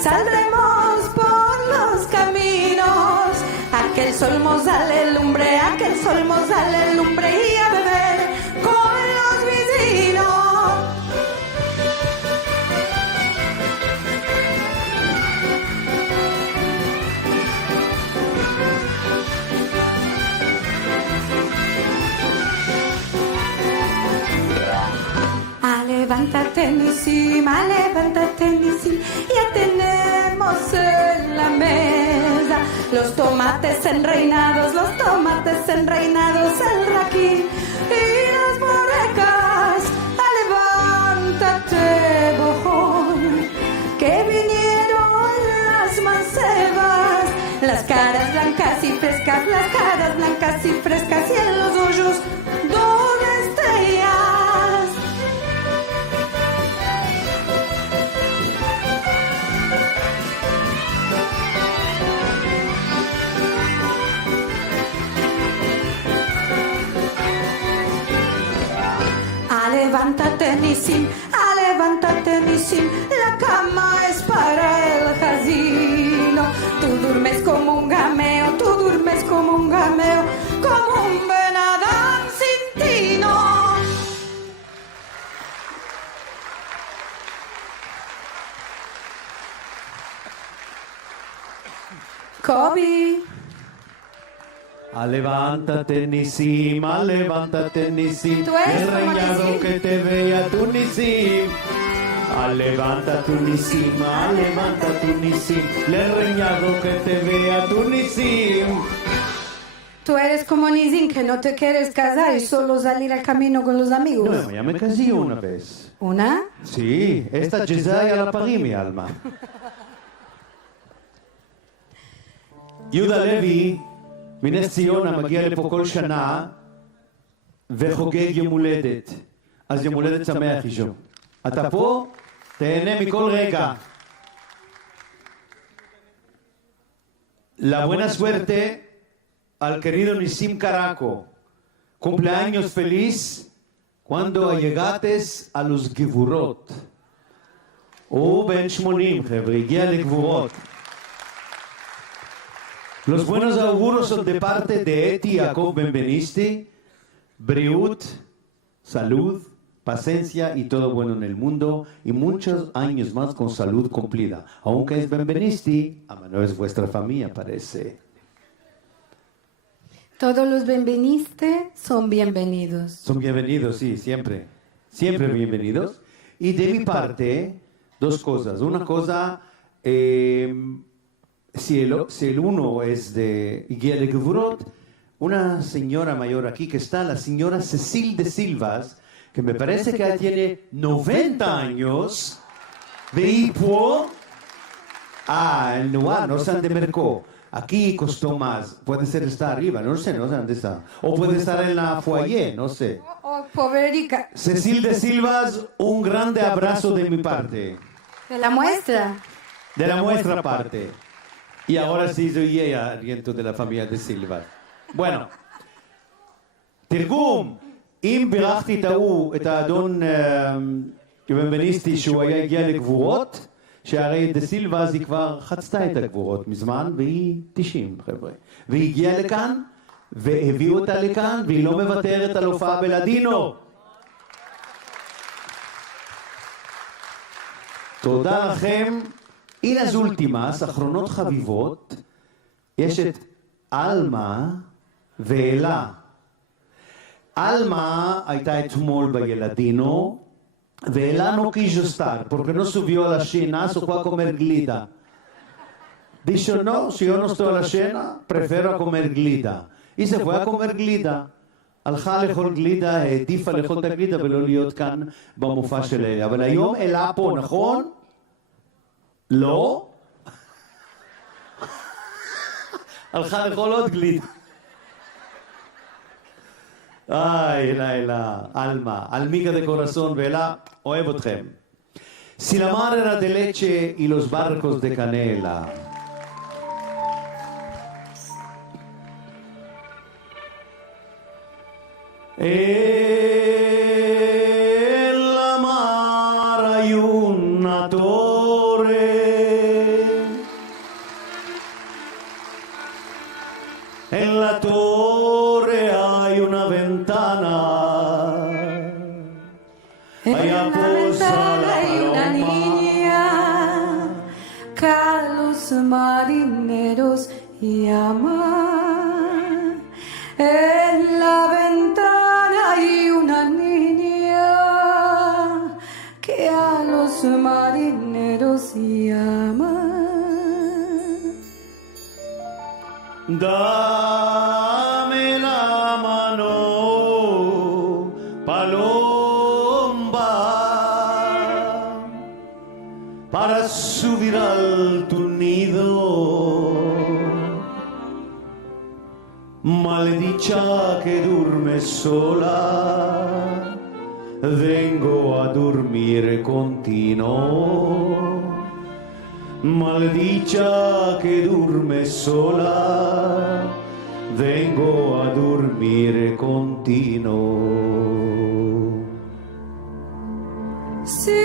saldremos por los caminos. Aquel sol nos sale lumbre y a beber con los vecinos. Levántate Nisim, ya tenemos en la mesa los tomates enreinados, el raquí y las borrecas. Levántate, bojón, que vinieron las mancebas, las caras blancas y frescas, y en los hoyos dos estrellas. Levántate Nisim, la cama es para el jardín. Tú duermes como un gameo, como un Ben Adam sin tino. Kobe. Levántate Nisim, Tú eres el como reñado Nisim. que te vea tu Nisim. Levántate Nisim, el reñado que te vea tu Nisim. Tú eres como Nisim, que no te quieres casar y solo salir al camino con los amigos. No, ya me casé una vez. ¿Una? Sí, esta Gisaya la parí, mi alma. יהודה לוי מנס ציונה מגיע לפה כל שנה וחוגג יום הולדת. אז יום הולדת שמח אישו. אתה פה? תהנה מכל רגע. La buena suerte al querido Nisim Caraco. Cumpleaños feliz cuando llegates a los גבורות. הוא בן 80, חבר'ה, הגיע לגבורות. Los buenos auguros son de parte de Eti Jacob Benvenisti, Briut, salud, paciencia y todo bueno en el mundo y muchos años más con salud cumplida. Aunque es Benvenisti, no es vuestra familia, parece. Todos los benveniste son bienvenidos. Son bienvenidos, sí, siempre. Siempre bienvenidos. Y de mi parte, dos cosas. Una cosa, si el uno es de Guía de Gevurot, una señora mayor aquí que está, la señora Cecil de Silvas, que me parece que ya tiene 90 años, Beipo, el Noir, no San de Mercó. Aquí costó más, puede ser está arriba, no sé dónde está. O puede estar en la foyer, no sé. Oh, pobrerica. Cecil de Silvas, un grande abrazo de mi parte. De la muestra. De la muestra parte. Y ahora sí soy ella, aliento de la familia de Silva. Bueno, תרגום, אם בירכתי את האדון ובנבניסטי שהוא היה הגיע לגבורות, שהרי דה סילבה אז היא כבר חצתה את הגבורות מזמן, והיא 90 חבר'ה. והיא הגיעה לכאן, והביאו אותה לכאן, והיא לא מוותרת על הופעה בלדינו. תודה לכם. הנה אז אולטימאס, אחרונות חביבות. יש את אלמה ואלה. אלמה הייתה אתמול בילדינו, ואלה no quiso estar, porque no subió a la cena, se fue a comer glida. Dijo, no, si yo no estoy a la cena, prefiero a comer glida. Y se fue a comer glida. הלכה לאכול גלידה, העדיפה לאכול את הגלידה ולא להיות כאן במופע של אלה. אבל היום אלה פה, נכון? לא? הלכה לאכול עוד גלידה. אלה, אלמה, אלמיגה דה קורסון ואלה, אוהב אתכם. Si la mar era de leche y los barcos de canela. En la mar hay una torre, en la torre hay una ventana, allá posa la hay una paloma. niña que a los marineros llama. En la ventana hay una niña que a los marineros llama. Dame la mano, paloma, para subir al tu nido. Maldicha que duerme sola, vengo a dormir continuo. Maldicha que duerme sola, vengo a dormir continuo. Si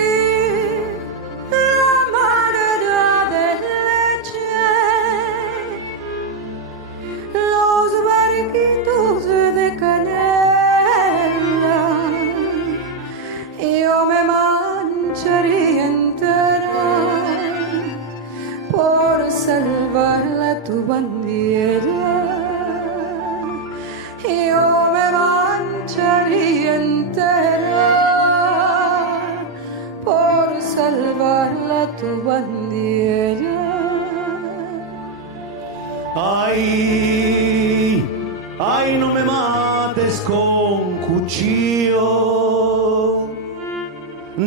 la mar era de leche, los barquitos de canela, yo me mancharía entera por salvarla tu bandera. Yo me mancharía entera por salvarla tu bandera. Ay, ay, no me mates con cuchillo,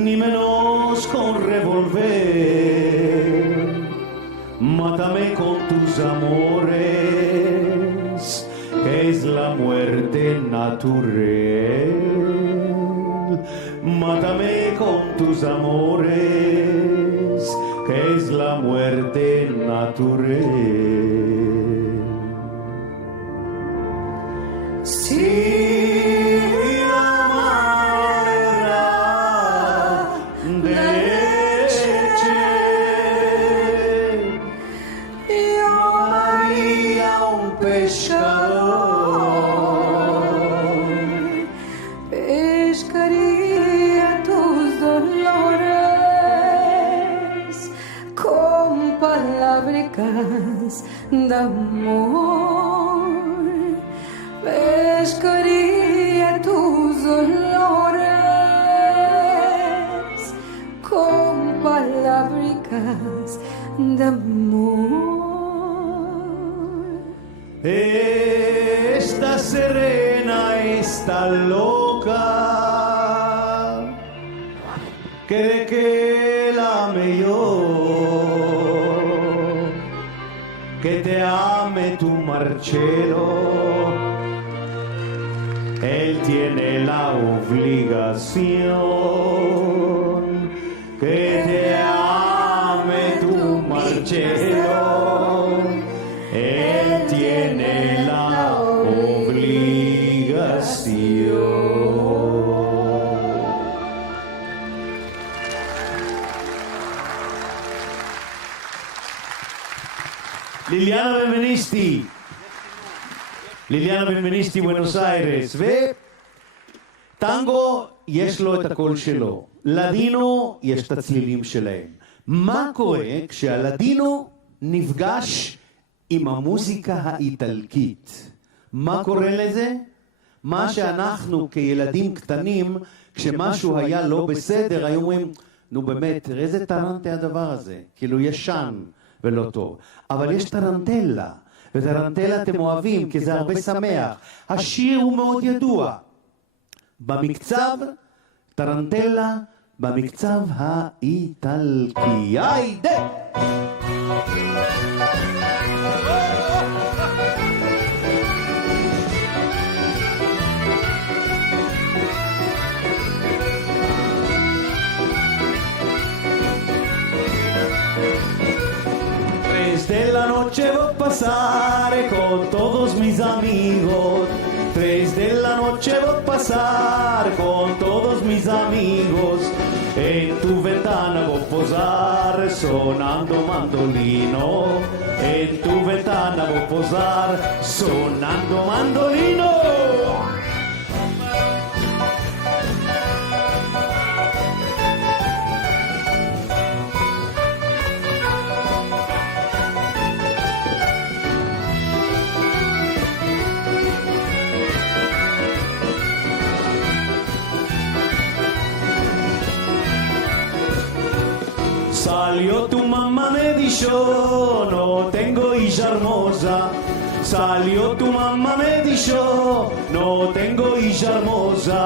ni menos con revólver. Mátame con tus amores, que es la muerte natural. Mátame con tus amores, que es la muerte natural. Si la mar era de leche, Yo haría un pescador. pescaría tus dolores con palábricas de amor. Pescaría tus dolores con palábricas de amor. Esta serena está loca, que de que la ame yo, que te ame tu Marcelo. Él tiene la obligación que te ame tu Marcelo. Él tiene la obligación. ליליאנה בנבנישתי. ליליאנה בנבנישתי, בואנוס איירס. וטנגו יש לו את הקול שלו. לדינו יש את הצלילים שלהם. מה קורה כשהלדינו נפגש עם המוזיקה האיטלקית? מה קורה לזה? מה שאנחנו כילדים קטנים, כשמשהו היה לא בסדר, היו אומרים, נו באמת, תראה איזה טרנטה הדבר הזה. כאילו ישן ולא טוב. אבל יש טרנטלה, וטרנטלה אתם אוהבים, כי זה הרבה שמח. השיר הוא מאוד ידוע. במקצב, טרנטלה, במקצב האיטלקי. היידה! De la noche voy a pasar con todos mis amigos. 3 de la noche voy a pasar con todos mis amigos. En tu ventana voy a posar sonando mandolino. En tu ventana voy a posar sonando mandolino. Salió tu mamá, me dijo, no tengo hija hermosa. Salió tu mamá, me dijo, no tengo hija hermosa.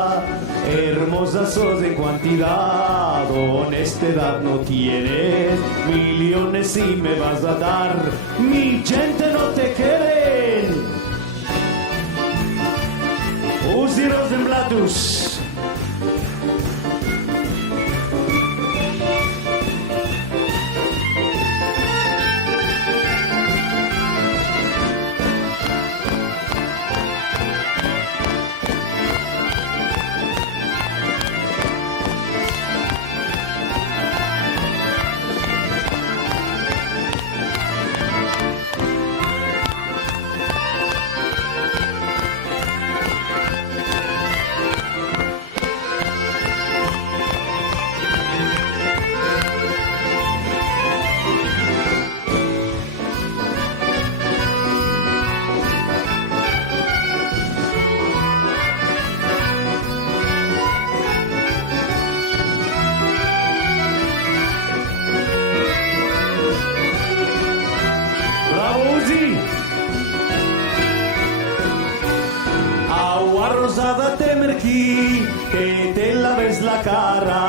Hermosa sos en cantidad, honestidad no tienes. Millones si me vas a dar, mi gente no te quieren. Uzi Rosenblatus. Que te laves la cara,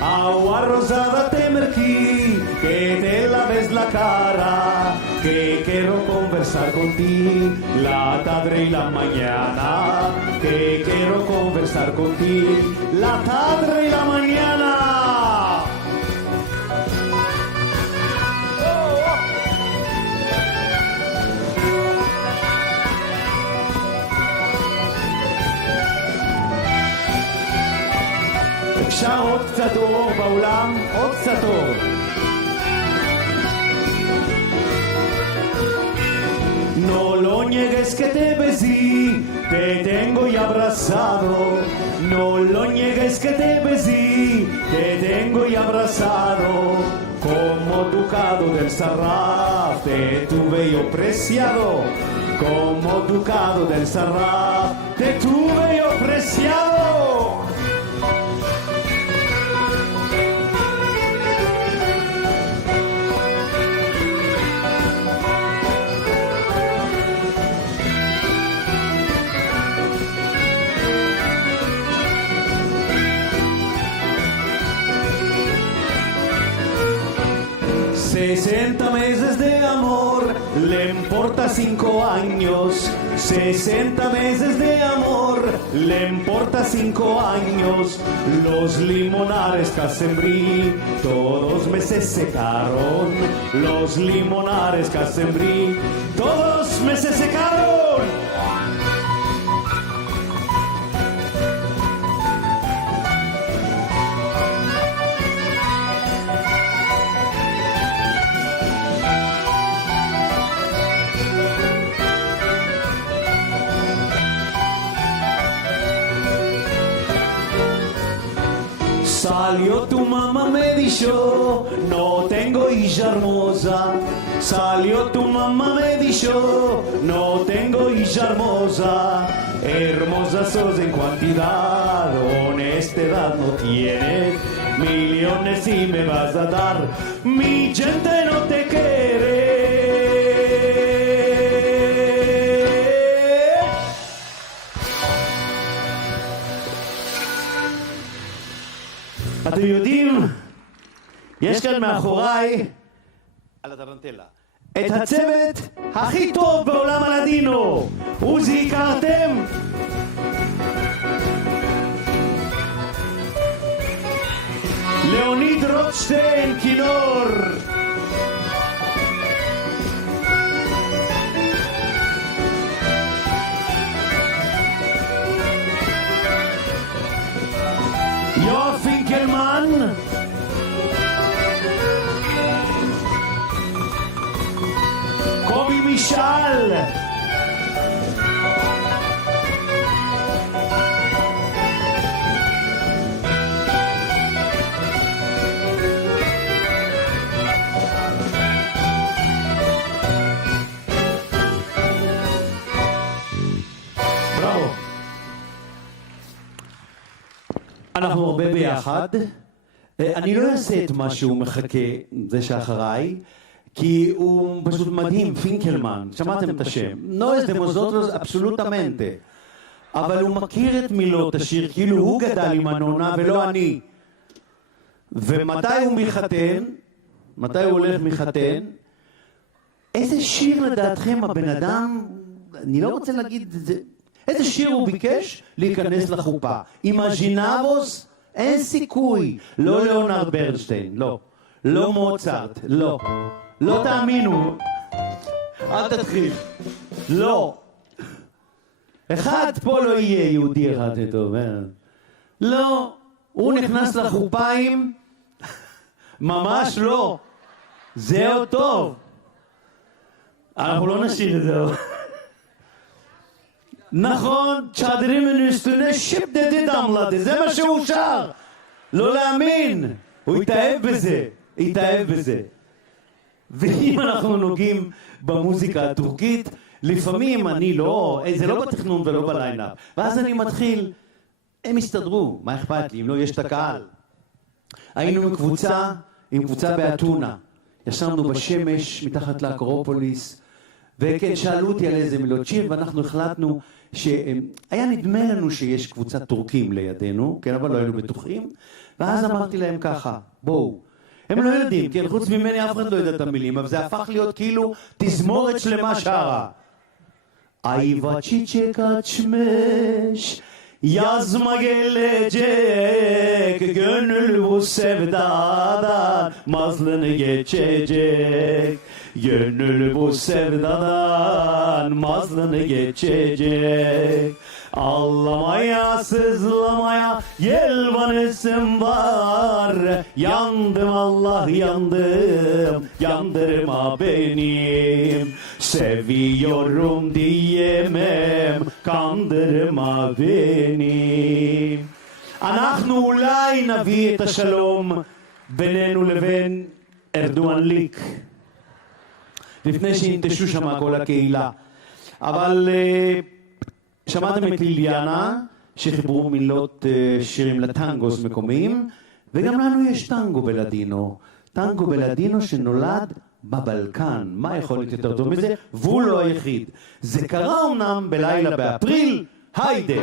agua rosada te emergí, que te laves la cara, que quiero conversar contigo la tarde y la mañana, que quiero conversar contigo la tarde y la mañana. אפשר עוד קצת אור בעולם, עוד קצת אור. No lo niegues que te besí, te tengo y abrazado. No lo niegues que te besí, te tengo y abrazado. Como ducado del Sarraf, te tuve yo preciado. Como ducado del Sarraf, te tuve yo preciado. Sesenta meses de amor, le importa 5 años. 60 meses de amor, le importa 5 años. Los limonares Casembrí, todos me se secaron. Los limonares Casembrí, todos me se secaron. Salió tu mamá, me dijo, no tengo hija hermosa. Salió tu mamá, me dijo, no tengo hija hermosa. Hermosa sos en cantidad, honestidad no tienes. Millones y me vas a dar, mi gente no te quiere. אתם יודעים, יש כאן מאחוריי, על הטרנטלה, את הצוות הכי טוב בעולם הלדינו. עוזי, הכרתם? ליאוניד רוטשטיין, כינור. יואב פינקלמן, קובי משאל, בראבו. אנחנו הרבה ביחד. אני לא אעשה את מה שהוא מחכה, זה שאחריי, כי הוא פשוט מדהים, פינקלמן, שמעתם את השם. No es de vosotros absolutamente. אבל הוא מכיר את מילות השיר, כאילו הוא גדל עם הנונה ולא אני. ומתי הוא מחתן? מתי הוא הולך מחתן? איזה שיר לדעתכם הבן אדם, אני לא רוצה להגיד את זה, איזה שיר הוא ביקש? להיכנס לחופה. אימג'ינבוס? אין סיכוי. לא ליאונרד ברנשטיין, לא. לא מוצרט, לא. לא תאמינו. אל תתחיל. לא. אחד פה לא יהיה יהודי אחד טוב. לא. הוא נכנס לחופיים? ממש לא. זהו טוב. אנחנו לא נשאיר את זה. נכון, çadırımın üstüne şıp dedi damladı. זה מה שהוא שר. לא להאמין. הוא התאהב בזה. התאהב בזה. ואם אנחנו נוגעים במוזיקה הטורקית, לפעמים אני לא, זה לא בתכנון ולא בליינאפ. ואז אני מתחיל, הם הסתדרו, מה אכפת לי, אם לא יש את הקהל. היינו עם קבוצה באתונה. ישבנו בשמש מתחת לאקרופוליס. וכן, שאלו אותי על איזה מילות שיר, ואנחנו החלטנו שהיה נדמה לנו שיש קבוצת טורקים לידינו, כן, אבל לא היינו בטוחים, ואז אמרתי להם ככה, בואו, הם לא יודעים, כן, חוץ ממני אף אחד לא יודע את המילים, אבל זה הפך להיות כאילו תזמורת שלמה שרה. Ayva çiçek açmış, yaz mı gelecek, gönül bu sevdadan mazlını geçecek. Gönül bu sevdadan mazlını geçecek. Ağlamaya, sızlamaya yelvanısım var. Yandım Allah yandım, yandırma benim. Seviyorum diyemem, kandırma beni. אנחנו אולי נביא את השלום בינינו לבין ארדואן ליק. לפני שינטשו שם כל הקהילה. אבל שמעתם את ליליאנה, שחיברו מילות שירים לטנגוס מקומיים, וגם לנו יש טנגו בלדינו. טנגו בלדינו שנולד בבלקן. מה יכול להיות יותר טוב מזה? והוא לא היחיד. זה קרה אומנם בלילה באפריל, היידה.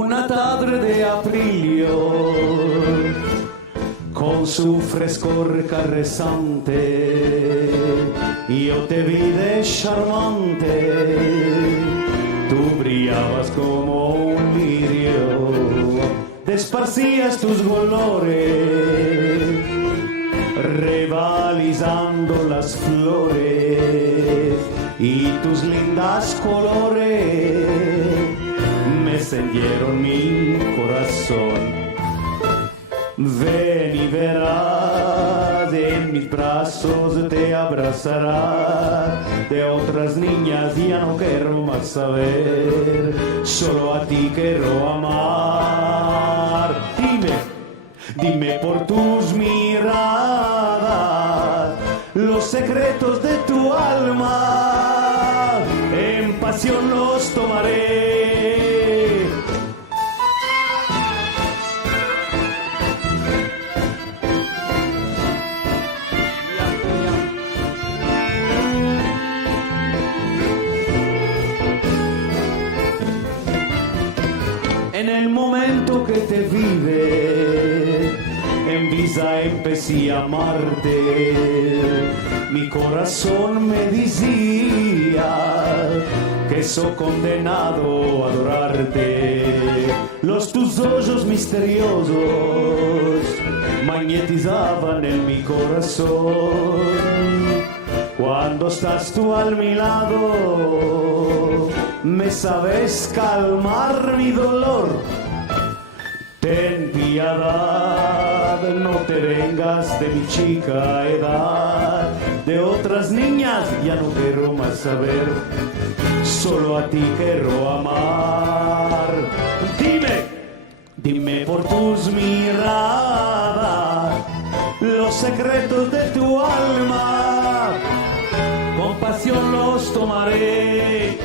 Una tarde de aprilio, con su frescor carezante, yo te vi de charmante, tú brillabas como un lirio, desparcías tus colores, rivalizando las flores y tus lindas colores. Encendieron mi corazón. ven y verás, en mis brazos te abrazarás. De otras niñas ya no quiero más saber, solo a ti quiero amar. Dime por tus miradas los secretos de tu alma, en pasión los tomaré. En el momento que te vive, en vida empecé a amarte. Mi corazón me decía que soy condenado a adorarte. Los tus ojos misteriosos magnetizaban en mi corazón. Cuando estás tú a mi lado, me sabes calmar mi dolor. Ten piedad, no te vengas de mi chica edad. De otras niñas ya no quiero más saber, solo a ti quiero amar. Dime por tus miradas los secretos de tu alma, con pasión los tomaré.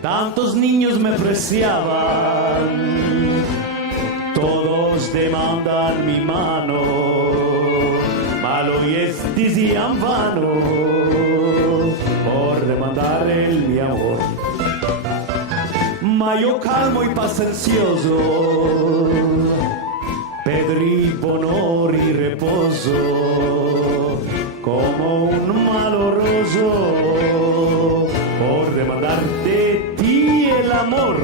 Tantos niños me preciaban, todos demandan mi mano, malo y es decían vano por demandar mi amor. Ma yo calmo y paciencioso, pedrí honor y reposo, como un maloroso por demandarte ti el amor.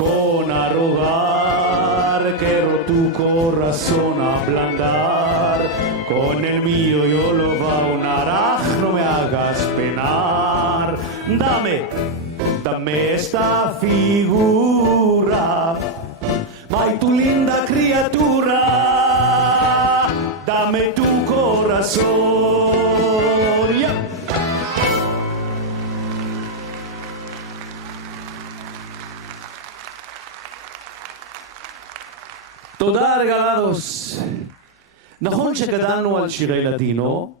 Con arrogar quiero tu corazón ablandar, con el mío yo lo va a unar, no me hagas penar. Dame esta figura, ay tu linda criatura, dame tu corazón. Yeah. תודה רגלדוס. נכון שגדלנו על שירי לדינו,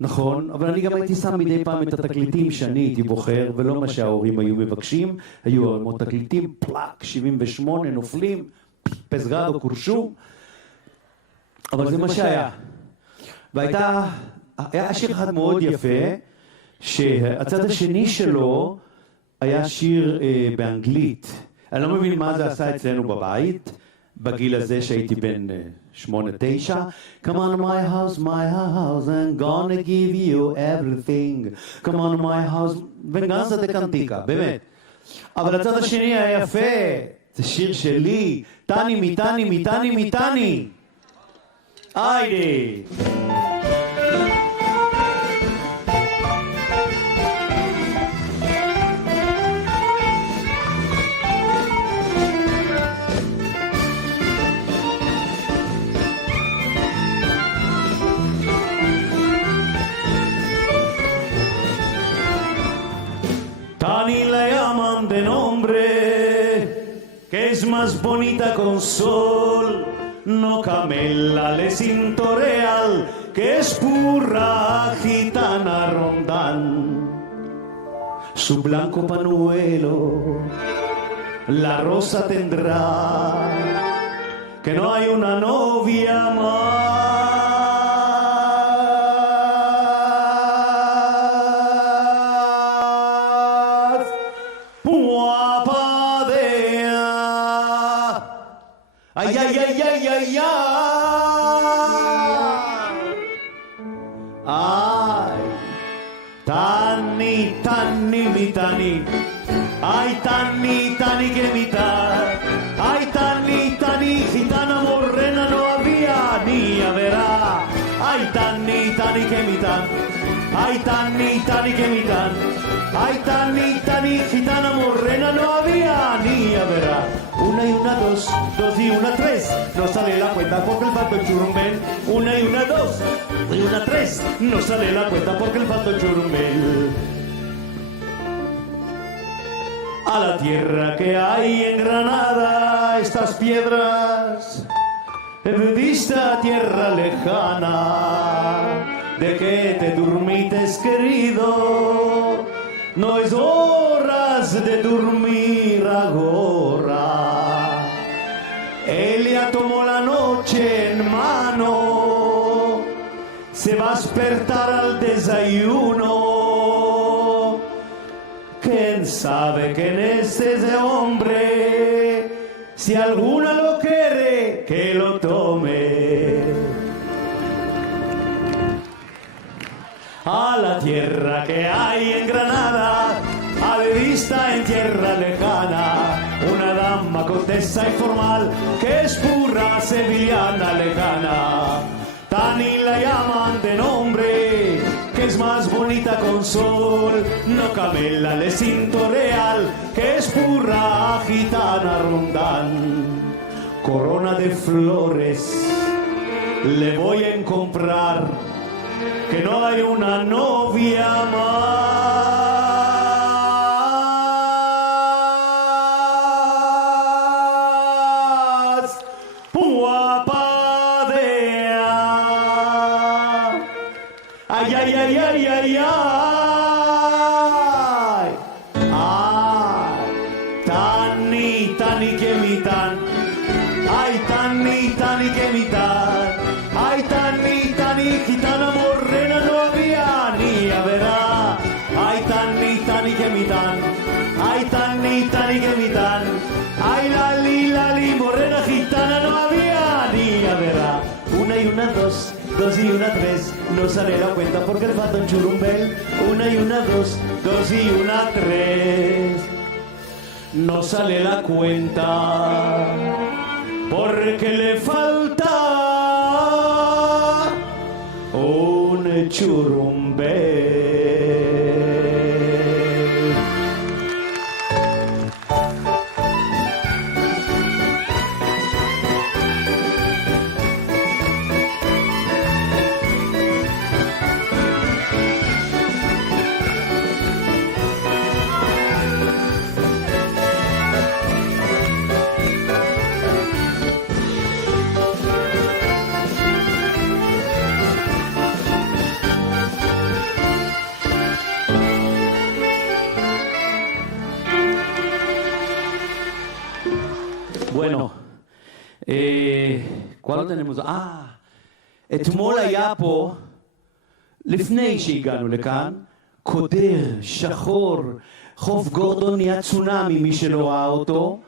נכון, אבל אני גם הייתי שם מדי פעם את התקליטים שאני הייתי בוחר, ולא מה שההורים היו מבקשים. היו הרבה תקליטים, פלאק, 78, נופלים, פסגדו, קורשו, אבל זה מה שהיה. היה שיר אחד מאוד יפה, שהצד השני שלו היה שיר באנגלית. אני לא מבין מה זה עשה אצלנו בבית, בגיל הזה שהייתי בן 8-9. Come on my house, I'm gonna give you everything. Come on my house, ונגנסה דקנטיקה, באמת. אבל הצד השני היה יפה, זה שיר שלי, טני מיטני מיטני מיטני. היידי. Tani la llaman de nombre, que es más bonita con sol, no camela le cinto real, que es pura gitana rondán. Su blanco panuelo, la rosa tendrá, que no hay una novia más. Ay, ay, ay, ay, ay, ay. Ay, Tani, Tani, mi Tani. Ay, Tani, Tani, que mi Tani. Ay, Tani, Tani, gitana amor. Ay, tani, tani que mi tan. Ay, tani, tani que mi tan. Ay, tani, tani, gitana morena, no había ni habrá. Una y una, dos, dos y una, tres. No sale la cuenta porque el pato churumbel. Una y una, dos y una, tres. No sale la cuenta porque el pato churumbel. A la tierra que hay en Granada, estas piedras, vista tierra lejana, de que te durmites querido, no es horas de dormir agora. Ella tomó la noche en mano, se va a despertar al desayuno. ¿Quién sabe quién es ese hombre? Si alguna lo quiere, que lo tome. A la tierra que hay en Granada, a de vista en tierra lejana, una dama cortesa y formal que es pura sevillana lejana. Tani la llaman de nombre, que es más bonita con sol, no Camela le cinto real, que es pura gitana rondán. Corona de flores le voy a comprar, que no hay una novia más guapa de ay, ay, ay, ay, ay, ay, ay, tani, tani que mi tan, ay, tani, tani que mi tan, ay, tani, tani, gitana morena no había ni habrá, ay, tani, tani que mi tan, ay, tani, tani que mi tan, ay, lali, morena gitana no había ni habrá, una y una, dos y una, tres, no sale la cuenta porque el pato churumbel, una y una, dos y una, tres, no sale la cuenta porque le falta un churumbel. Bueno, ¿cuál tenemos? אתמול היה פה, לפני שהגענו לכאן, קודר, שחור, חוף גורדון נהיה צונאמי, מי שלא ראה אותו.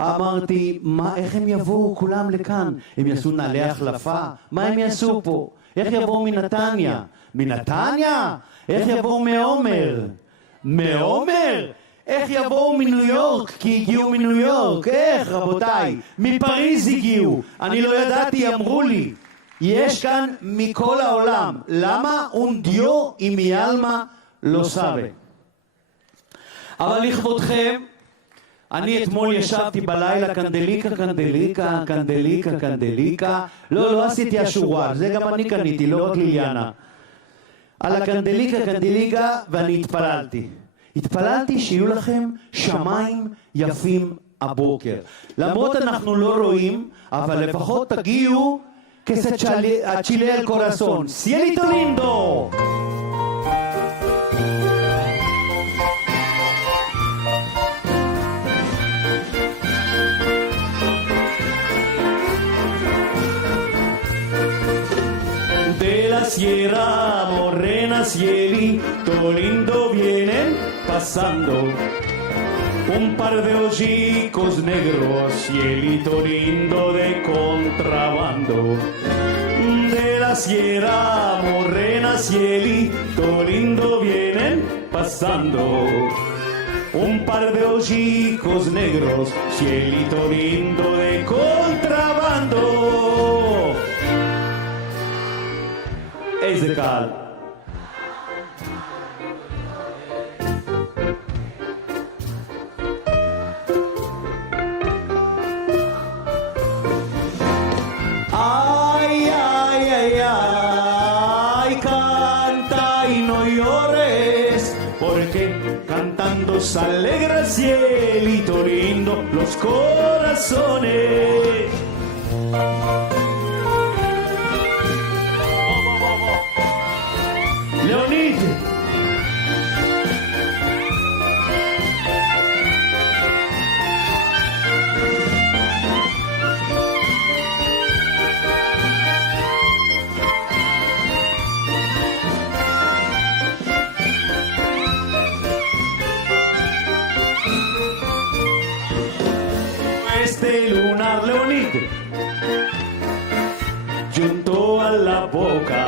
אמרתי, איך הם יבואו כולם לכאן? הם יעשו נעלי החלפה? מה הם יעשו פה? איך יבואו מנתניה? מנתניה? איך יבואו מעומר? מעומר? איך יבואו מניו יורק? כי הגיעו מניו יורק. איך, רבותיי? מפריז הגיעו. אני לא ידעתי, אמרו לי. יש כאן מכל העולם. למה? un Dio y mi alma lo sabe. אבל לכבודכם, אני אתמול ישבתי בלילה קנדליקה. לא עשיתי השורה, זה גם אני קניתי, לא רק ליליאנה. על הקנדליקה, ואני התפללתי שיהיו לכם שמיים יפים הבוקר. למרות אנחנו לא רואים, אבל לפחות תגיעו כצ'ילה אל קורסון. סיאליטו לינדו! De la sierra morena, cielito lindo vienen pasando un par de hocicos negros, cielito lindo de contrabando. De la sierra morena, cielito lindo vienen pasando un par de hocicos negros, cielito lindo de contrabando. איזה קהל. Ay, ay, ay, ay, canta y no llores, porque cantando se alegra el cielito lindo, los corazones. Leonid. Este lunar, Leonid, junto a la boca,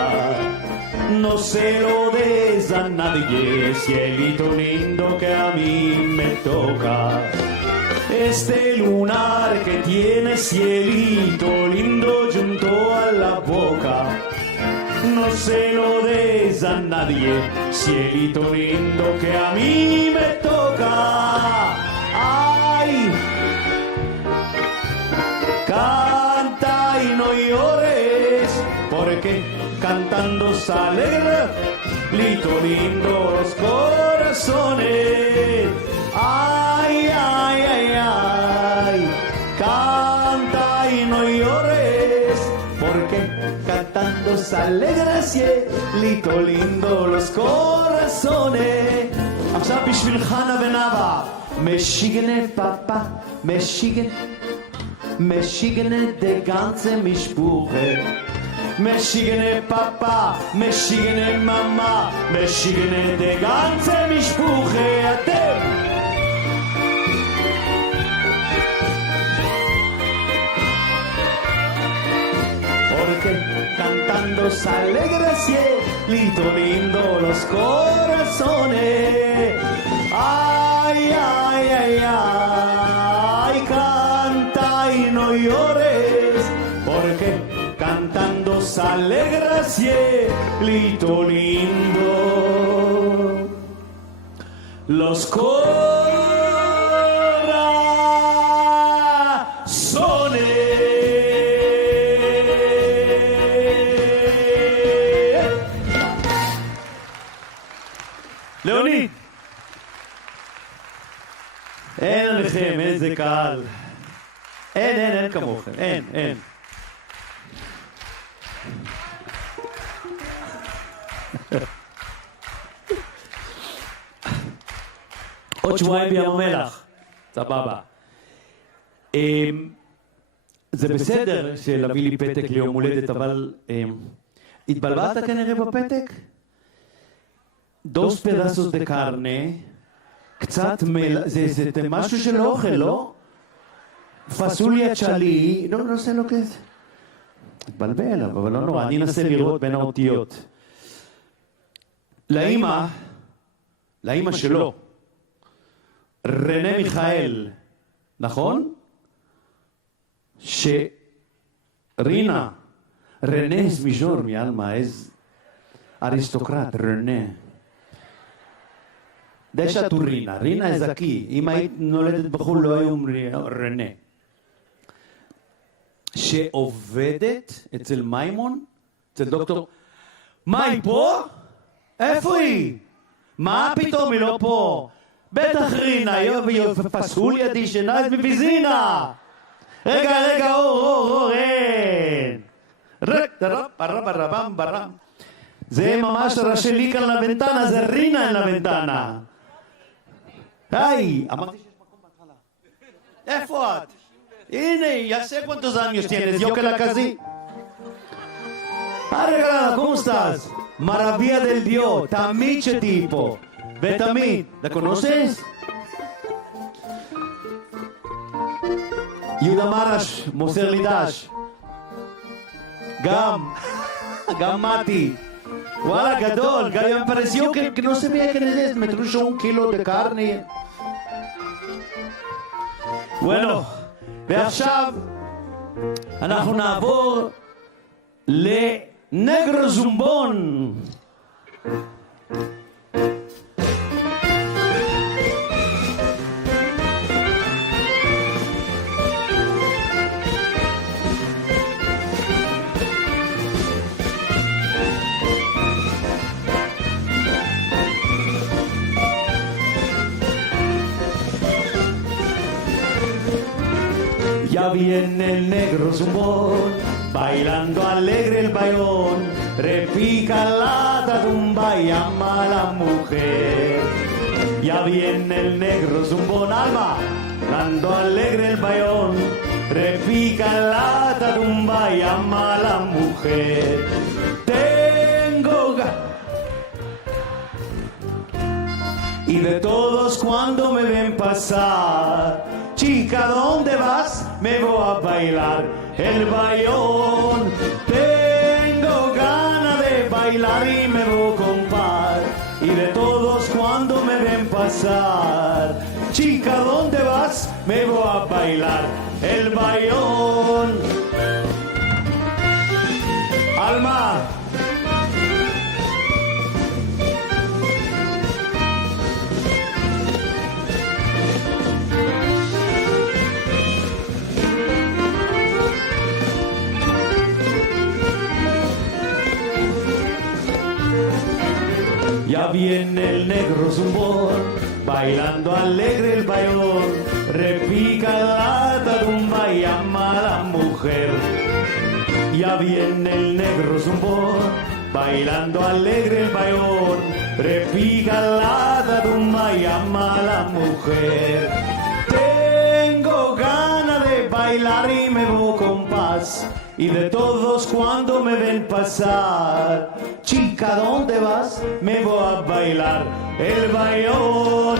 no se lo des a nadie, cielito lindo que a mí me toca. Este lunar que tiene cielito lindo junto a la boca, no se lo des a nadie, cielito lindo que a mí me toca. ¡Ay! Canta y no llores, porque cantando se alegra, lito lindo los corazones. Ay, ay, ay, ay, canta y no llores, porque cantando se alegra, cielito lindo los corazones. עכשיו בשביל חנה ונאווה, משיגנה פאפה, Meshigene de ganze Mischbuche, Meshigene Papa, Meshigene Mama, Meshigene de ganze Mischbuche, atem. Porque cantando se alegra cielito lindo los corazones. Ay, ay, ay, ay, canta y no llores, porque cantando se alegra cielito lindo los corazones. Leonid, אין עליכם, איזה קהל. אין כמוכם, אין. עוד שבועיים בים המלח, סבבה. זה בסדר שלהביא לי פתק ליום הולדת, אבל התבלבלת כנראה בפתק? דוס פדסוס דה קרנה, קצת זה משהו של אוכל, לא? פסוליה צ'לי, לא נעשה לו כזה. התבלבל, אבל לא נורא, אני אנסה לראות בין האותיות. לאמא שלו, רנה מיכאל, נכון? שרינה, רנס מיז'ור מאלמה, איזה אריסטוקרט, רנה. דשא טו רינה, רינה זקי, אם היית נולדת בחו"ל לא היו אומרים רנה. שעובדת אצל מימון, אצל דוקטור, מה היא פה? איפה היא? מה פתאום היא לא פה? בטח רינה, פסוליה דישנה את מביזינה. רגע, אור, אין. זה ממש ראשי לי כאן לוונטנה, זה רינה אין לוונטנה. היי, אמרתי שיש מקום בהתחלה. איפה את? הנה, יעשה cuántos años tienes, yo que la casí. Regalada, ¿cómo estás? Maravilla del Dios, Tamiche tipo. Betamid, ¿la conoces? יהודה מרש, מוסר לי דש. גם מתי. וואלה, גדול, me pareció que no se veía que me trucho 1 kilo de carne. bueno, ועכשיו אנחנו נעבור negro zumbón. Ya viene el negro zumbón, bailando alegre el bailón, repica la tatumba y llama a la mujer. Ya viene el negro zumbón, alma, dando alegre el bailón, repica la tatumba y llama a la mujer. Tengo y de todos cuando me ven pasar, chica, ¿dónde vas? Me voy a bailar el bailón. Tengo ganas de bailar y me voy a compar. Y de todos cuando me ven pasar, chica, ¿dónde vas? Me voy a bailar el bailón. Alma. Ya viene el negro zumbón, bailando alegre el bailón, repica la tatumba y llama a la mujer. Ya viene el negro zumbón, bailando alegre el bailón, repica la tatumba y llama a la mujer. Tengo ganas de bailar y me voy con paz. Y de todos cuando me ven pasar, chica, ¿dónde vas? Me voy a bailar el bailón.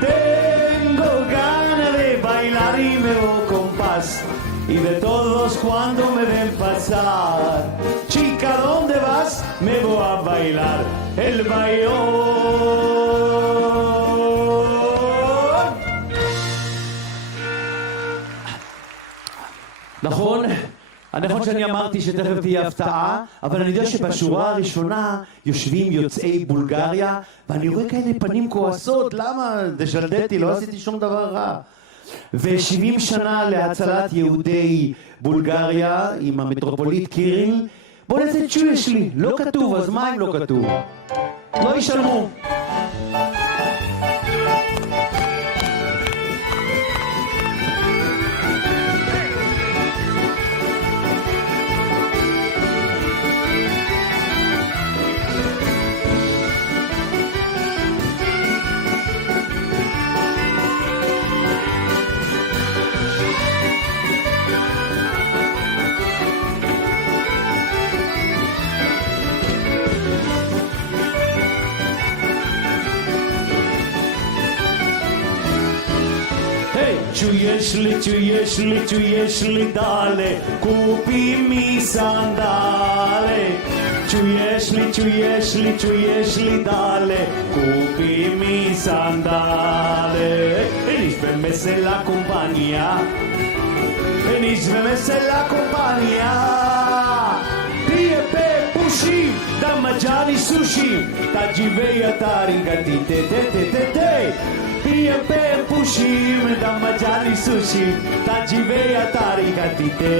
Tengo ganas de bailar y me voy con paz. Y de todos cuando me ven pasar, chica, ¿dónde vas? Me voy a bailar el bailón. נכון? נכון שאני אמרתי שתכף תהיה הפתעה, אבל אני יודע שבשורה הראשונה יושבים יוצאי בולגריה, ואני רואה כאלה פנים כועסות, למה? דשלדתי, לא עשיתי שום דבר רע. ו70 שנה להצלת יהודי בולגריה עם המטרופוליט קיריל, בוא נעשה צ'ויה שלי, לא כתוב, אז מה אם לא כתוב? לא ישלמו. Čuješ li dale, kupi mi sandale. Čuješ li dale, kupi mi sandale. Nisveme se la compagnia, nisveme se la compagnia. Pije pe puši, da mađani suši, ta dživeja taringati te te te te te. Pije pe pušim, da mađani sušim, ta dživeja tarikati te.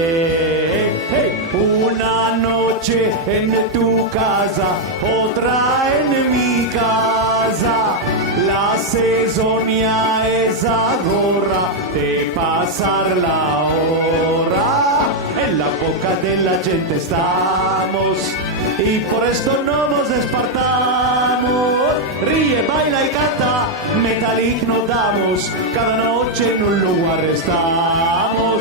Una noche en tu casa, otra en mi casa. La cesonia es ahora de pasar la hora. En la boca de la gente estamos y por esto no nos despertamos. Ríe, baila y canta, Metallic nos damos, cada noche en un lugar estamos.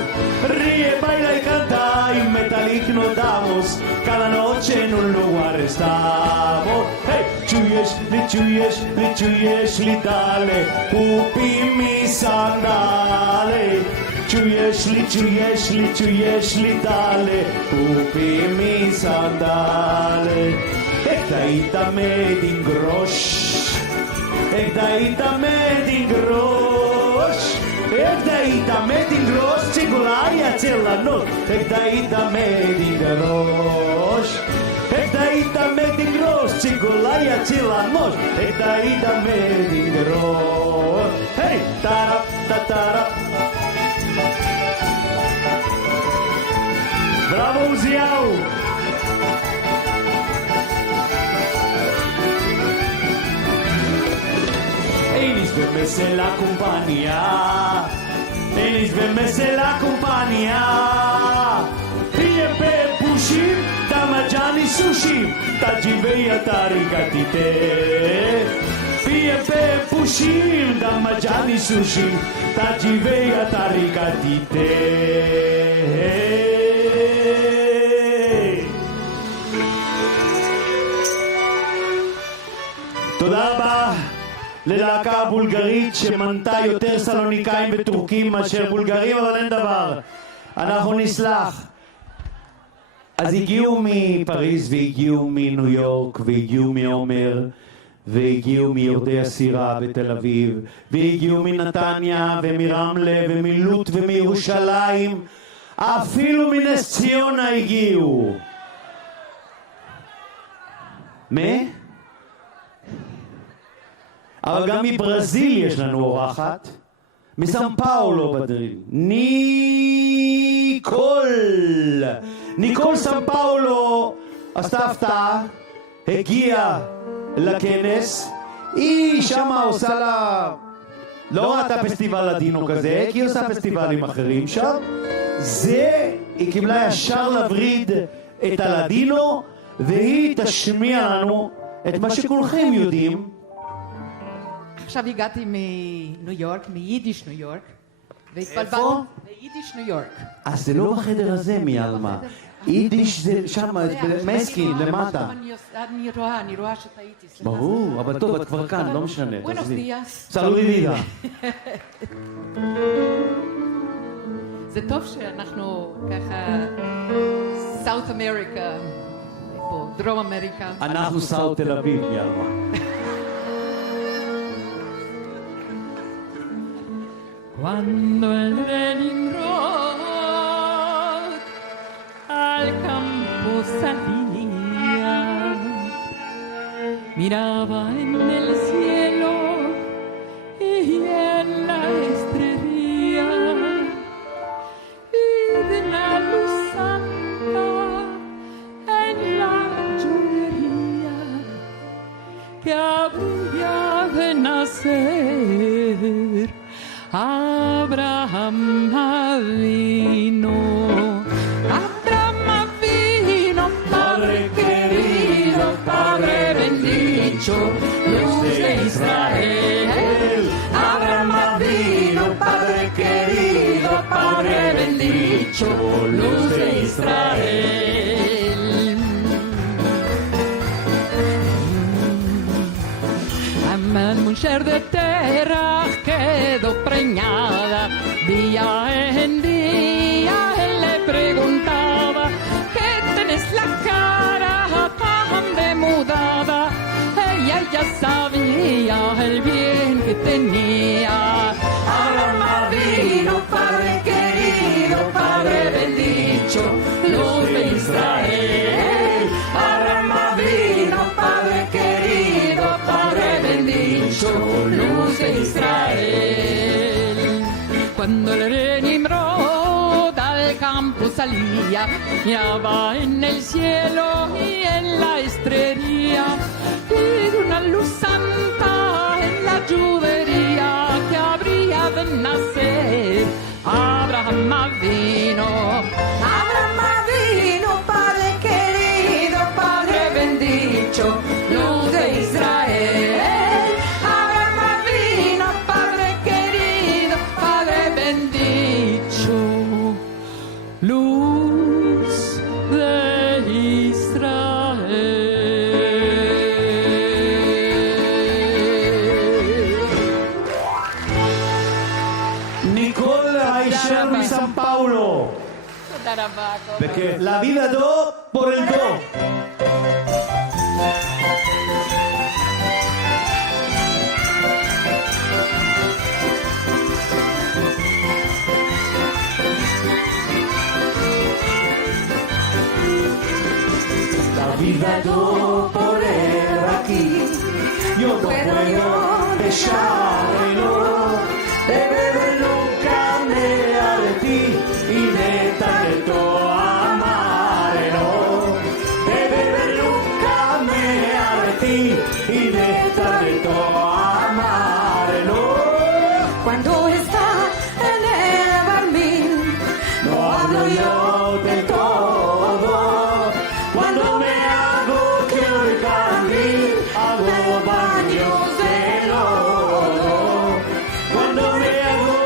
Ríe, baila y canta y Metallic nos damos, cada noche en un lugar estamos. Hey, čuješ li dale, kupi mi sandale. Čuješ li dale, kupi mi sandale. Dajta me din groš, dajta me din groš, dajta me din groš, čigulaja cijela noć, dajta me din groš. dame de gross, chigolaya chilamos, etai dame de gross. Hey, tarap, tatarap. Bravo, Uziel! Eles vêm la compagnia, eles vêm la compagnia. Piepe pushim, tamajani sushi, tajivei atarikatite. Piepe pushim, tamajani sushi, tajivei atarikatite. תודה רבה ללהקה הבולגרית שמנתה יותר סלוניקאים וטורקים מאשר בולגרים, אבל אין דבר, אנחנו נסלח. אז הגיעו מפריז והגיעו מניו יורק והגיעו מעומר והגיעו מיורדי הסירה בתל אביב והגיעו מנתניה ומרמלה ומלוד ומירושלים, אפילו מנס ציונה הגיעו. אבל גם מברזיל יש לנו אורחת, מסם פאולו בדרין, ניקול סם פאולו עשתה הפתעה, הגיעה לכנס, היא שמה עושה לה, לא ראתה פסטיבל לדינו כזה, כי היא עושה פסטיבלים אחרים שם, היא קיבלה ישר לווריד את הלדינו, והיא תשמיע לנו את מה שכולכם יודעים, עכשיו הגעתי מניו יורק, מיידיש ניו יורק. איפה? מיידיש ניו יורק. אז זה לא בחדר הזה, מיאלמה. יידיש זה שם, מסקין, למטה. אני רואה שטעיתי, סליחה. ברור, אבל טוב, את כבר כאן, לא משנה. Buenos días. סלודידה. זה טוב שאנחנו ככה, סאוט אמריקה, פה, דרום אמריקה. אנחנו סאוט תל אביב, מיאלמה. Cuando el Leningrad al campo salía, miraba en el cielo y en la estrella y de la luz santa en la llorería que había de nacer. Abraham vino, Padre querido, Padre bendito, luz de Israel. Abraham vino, Padre querido, Padre bendito, luz de Israel. Amán Muncher de Terach quedó preñada, día en día él le preguntaba, ¿qué tenés la cara tan demudada? Ella ya sabía el bien que tenía. Abraham vino, Padre querido, Padre bendito, luz de Israel. Abraham vino, Padre querido, Padre bendito, luz de Israel. Cuando el Nimrod al campo salía, miraba en el cielo y en la estrella, y de una luz santa en la lluvería que habría de nacer. Abraham vino, Padre querido, Padre bendito, luz de Israel. Abraham vino, Padre querido, Padre bendito, luz de Israel. ניקול הישר מסם פאולו. תודה רבה. בכיף. La vida do por el do. La vida do yo no puedo dejarlo de beber nunca me hartí y de tanto amarlo, de beber nunca me hartí y de tanto amarlo. Cuando está en el barmil, No hablo yo del todo, cuando me hago que orcandil, hago baños de lodo. Cuando me hago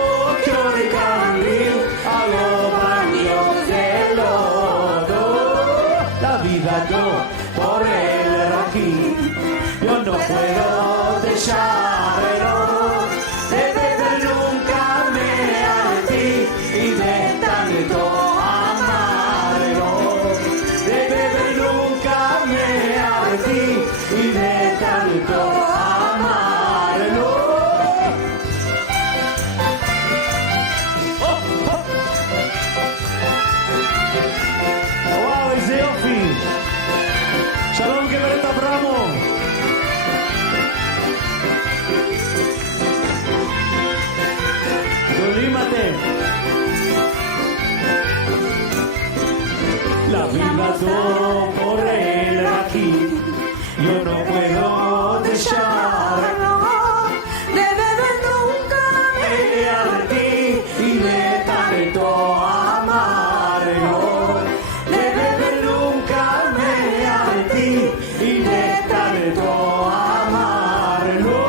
que orcandil, hago baños de lodo. La vida yo por el aquí, yo no puedo dejarlo, de beber nunca me hartí y de tanto amarlo, de beber nunca me hartí y de tanto amarlo. וואו, איזה יופי! שלום גברת אברמוב! גדולים אתם! La vida todo por el aquí, yo no puedo dejarlo de beber nunca me de hartí y de tanto amarlo, de beber nunca me hartí y de tanto amarlo.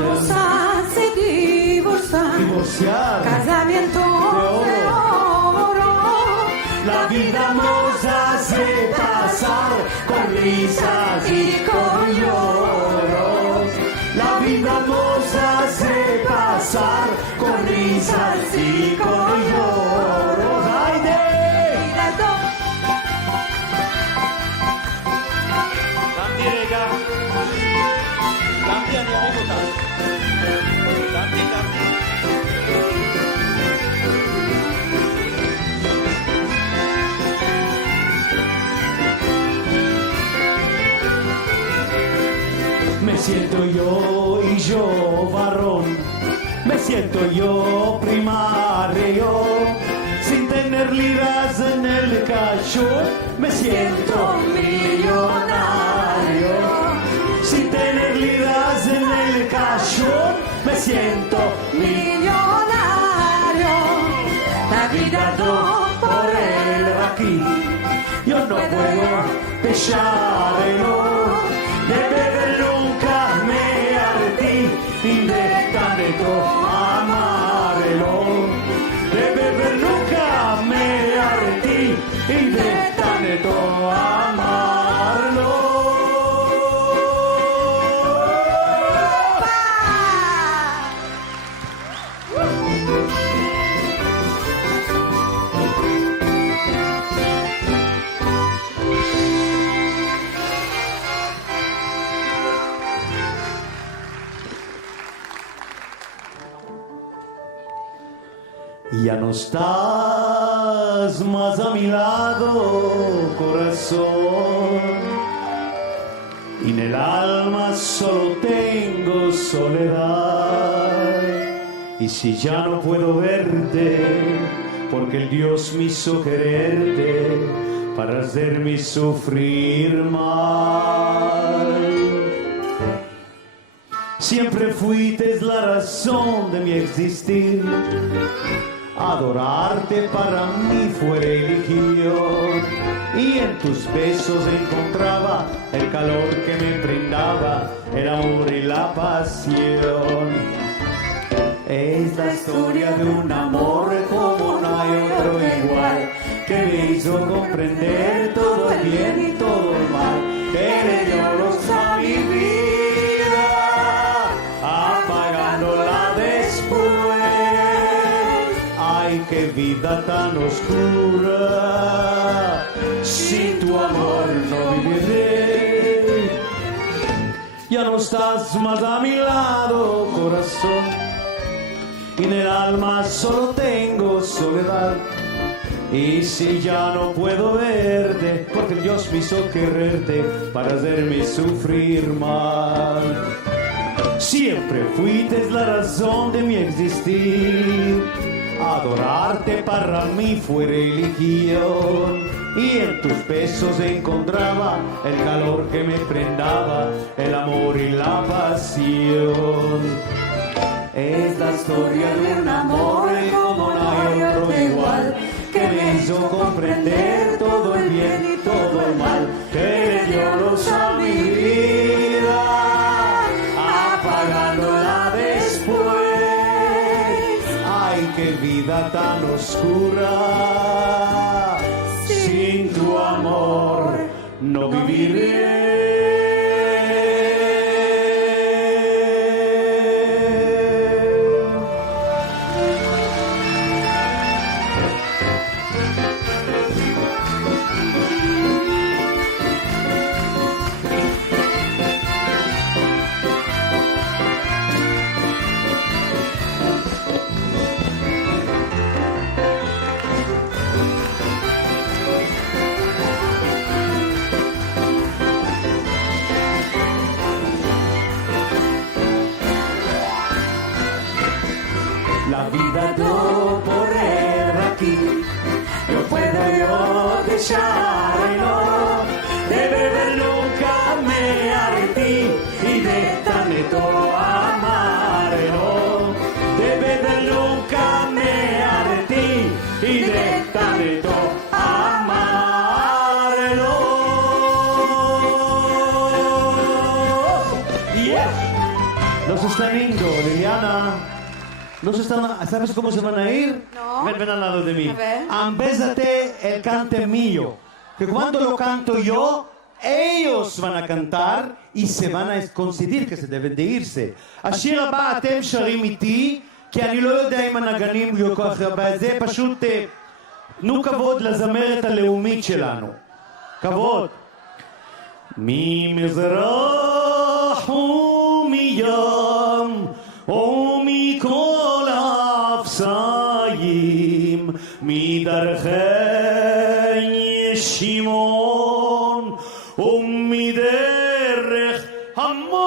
vamos a seguir divorciar. Divorciar. Casamiento de oro. La vida nos hace pasar con risas y con lloros. La vida nos hace pasar con risas y con lloros. ¡Hayde! Dammi rega. Dammi andiamo a votare. Dammi. Me siento yo y yo varón, me siento yo primario, sin tener liras en el cachón, me siento millonario, sin tener liras en el cachón, me siento millonario. La vida no por el aquí, yo no puedo dejarlo, de beber nunca me hartí y de tanto amarlo, de beber nunca me hartí y de tanto amarlo. Ya no estás más a mi lado, corazón, y en el alma solo tengo soledad. Y si ya no puedo verte, porque el Dios me hizo quererte para hacerme sufrir mal. Siempre fuiste la razón de mi existir. Adorarte para mí fue religión, y en tus besos encontraba el calor que me brindaba el amor y la pasión. Es la historia de un amor como no hay otro igual, que me hizo hizo comprender todo el bien y todo el mal, que le dio luz a mi vida, apagándola después. Ay, qué vida tan oscura, sin tu amor no viviré. Ya no estás más a mi lado, corazón, y en el alma solo tengo soledad. Y si ya no puedo verte, porque Dios me hizo quererte para hacerme sufrir mal. Siempre fuiste la razón de mi existir, adorarte para mí fue religión. Y en tus besos encontraba el calor que me prendaba, el amor y la pasión. Es la historia de un amor como no hay otro igual, que me hizo comprender todo el bien y todo el mal, que le dio luz a mi vida, apagándola después. Ay, qué vida tan oscura, sin tu amor no viviré. La vida no correr aquí, no puedo yo dejarlo, de beber nunca me arrepentí y de tanto amarlo, de beber nunca me arrepentí y de tanto amarlo. Yeah. Nos están yendo, Liliana. No se están, ¿sabes cómo se van a ir? No. Ven al lado de mí. A ver. Ambésate el cante mío. Que cuando lo canto yo, ellos van a cantar y se van a coincidir que se deben de irse. השיר הבא אתם שרים איתי, כי אני לא יודע אם הנגנים יהיו כל כך הרבה. זה פשוט, תנו כבוד לזמרת הלאומית שלנו. כבוד. ממזרח ומים ומכל האפסיים, מדרכי שמעון ומדרך המים,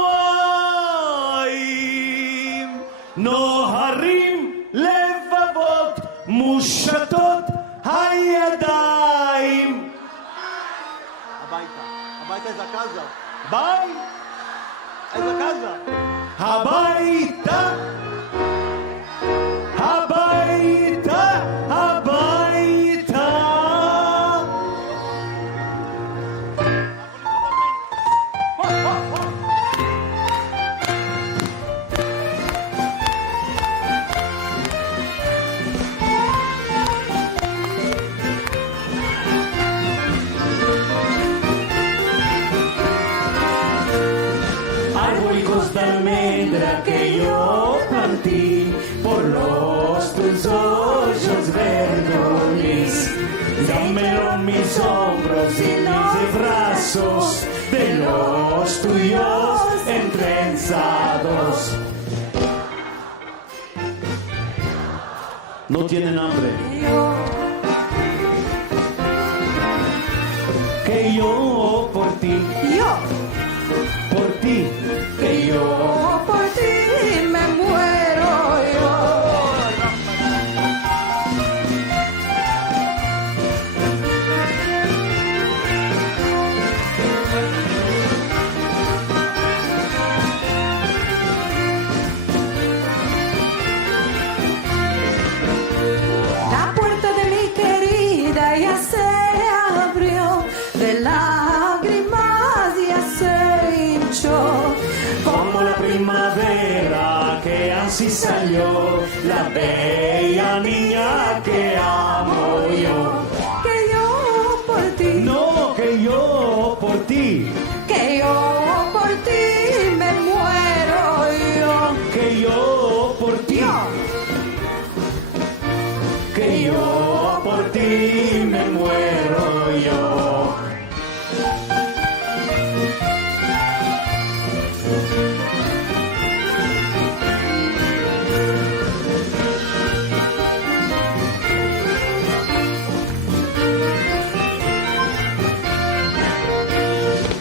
נוהרים לבבות מושטות הידיים. הביתה זה הקזה. ביי! איזה קזה? הביתה! הביתה! הביתה! Arbolitos de almendra que yo planté por los tus ojos verdes, dámelo en mis hombros y mis brazos de los tuyos entrenzados. No tienen hambre. Que yo por ti, por ti, que yo por ti me muero yo. La puerta de mi querida ya se abrió, de lágrimas ya se hinchó. como la primavera que así salió, la bella niña que amo yo. Que yo ti, que yo por ti me muero yo. que yo por ti, que yo por ti me muero yo.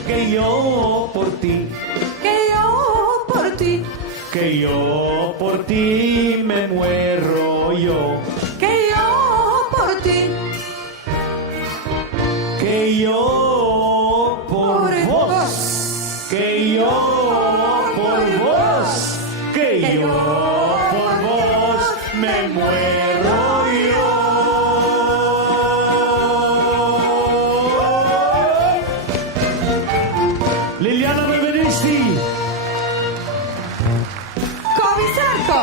Que yo por ti, Que yo por ti, que yo por ti me muero yo. que yo por ti, Que yo por vos, que yo por vos, que yo por vos me muero yo. Liliana Benvenisti, Covisarco.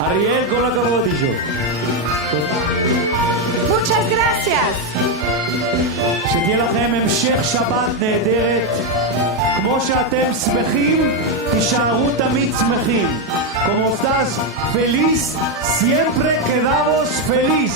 אריאל, כל הכבוד אישו. Muchas gracias. שתהיה לכם המשך שבת נהדרת. כמו שאתם שמחים, תישארו תמיד שמחים. Como estás feliz, siempre quedaos feliz.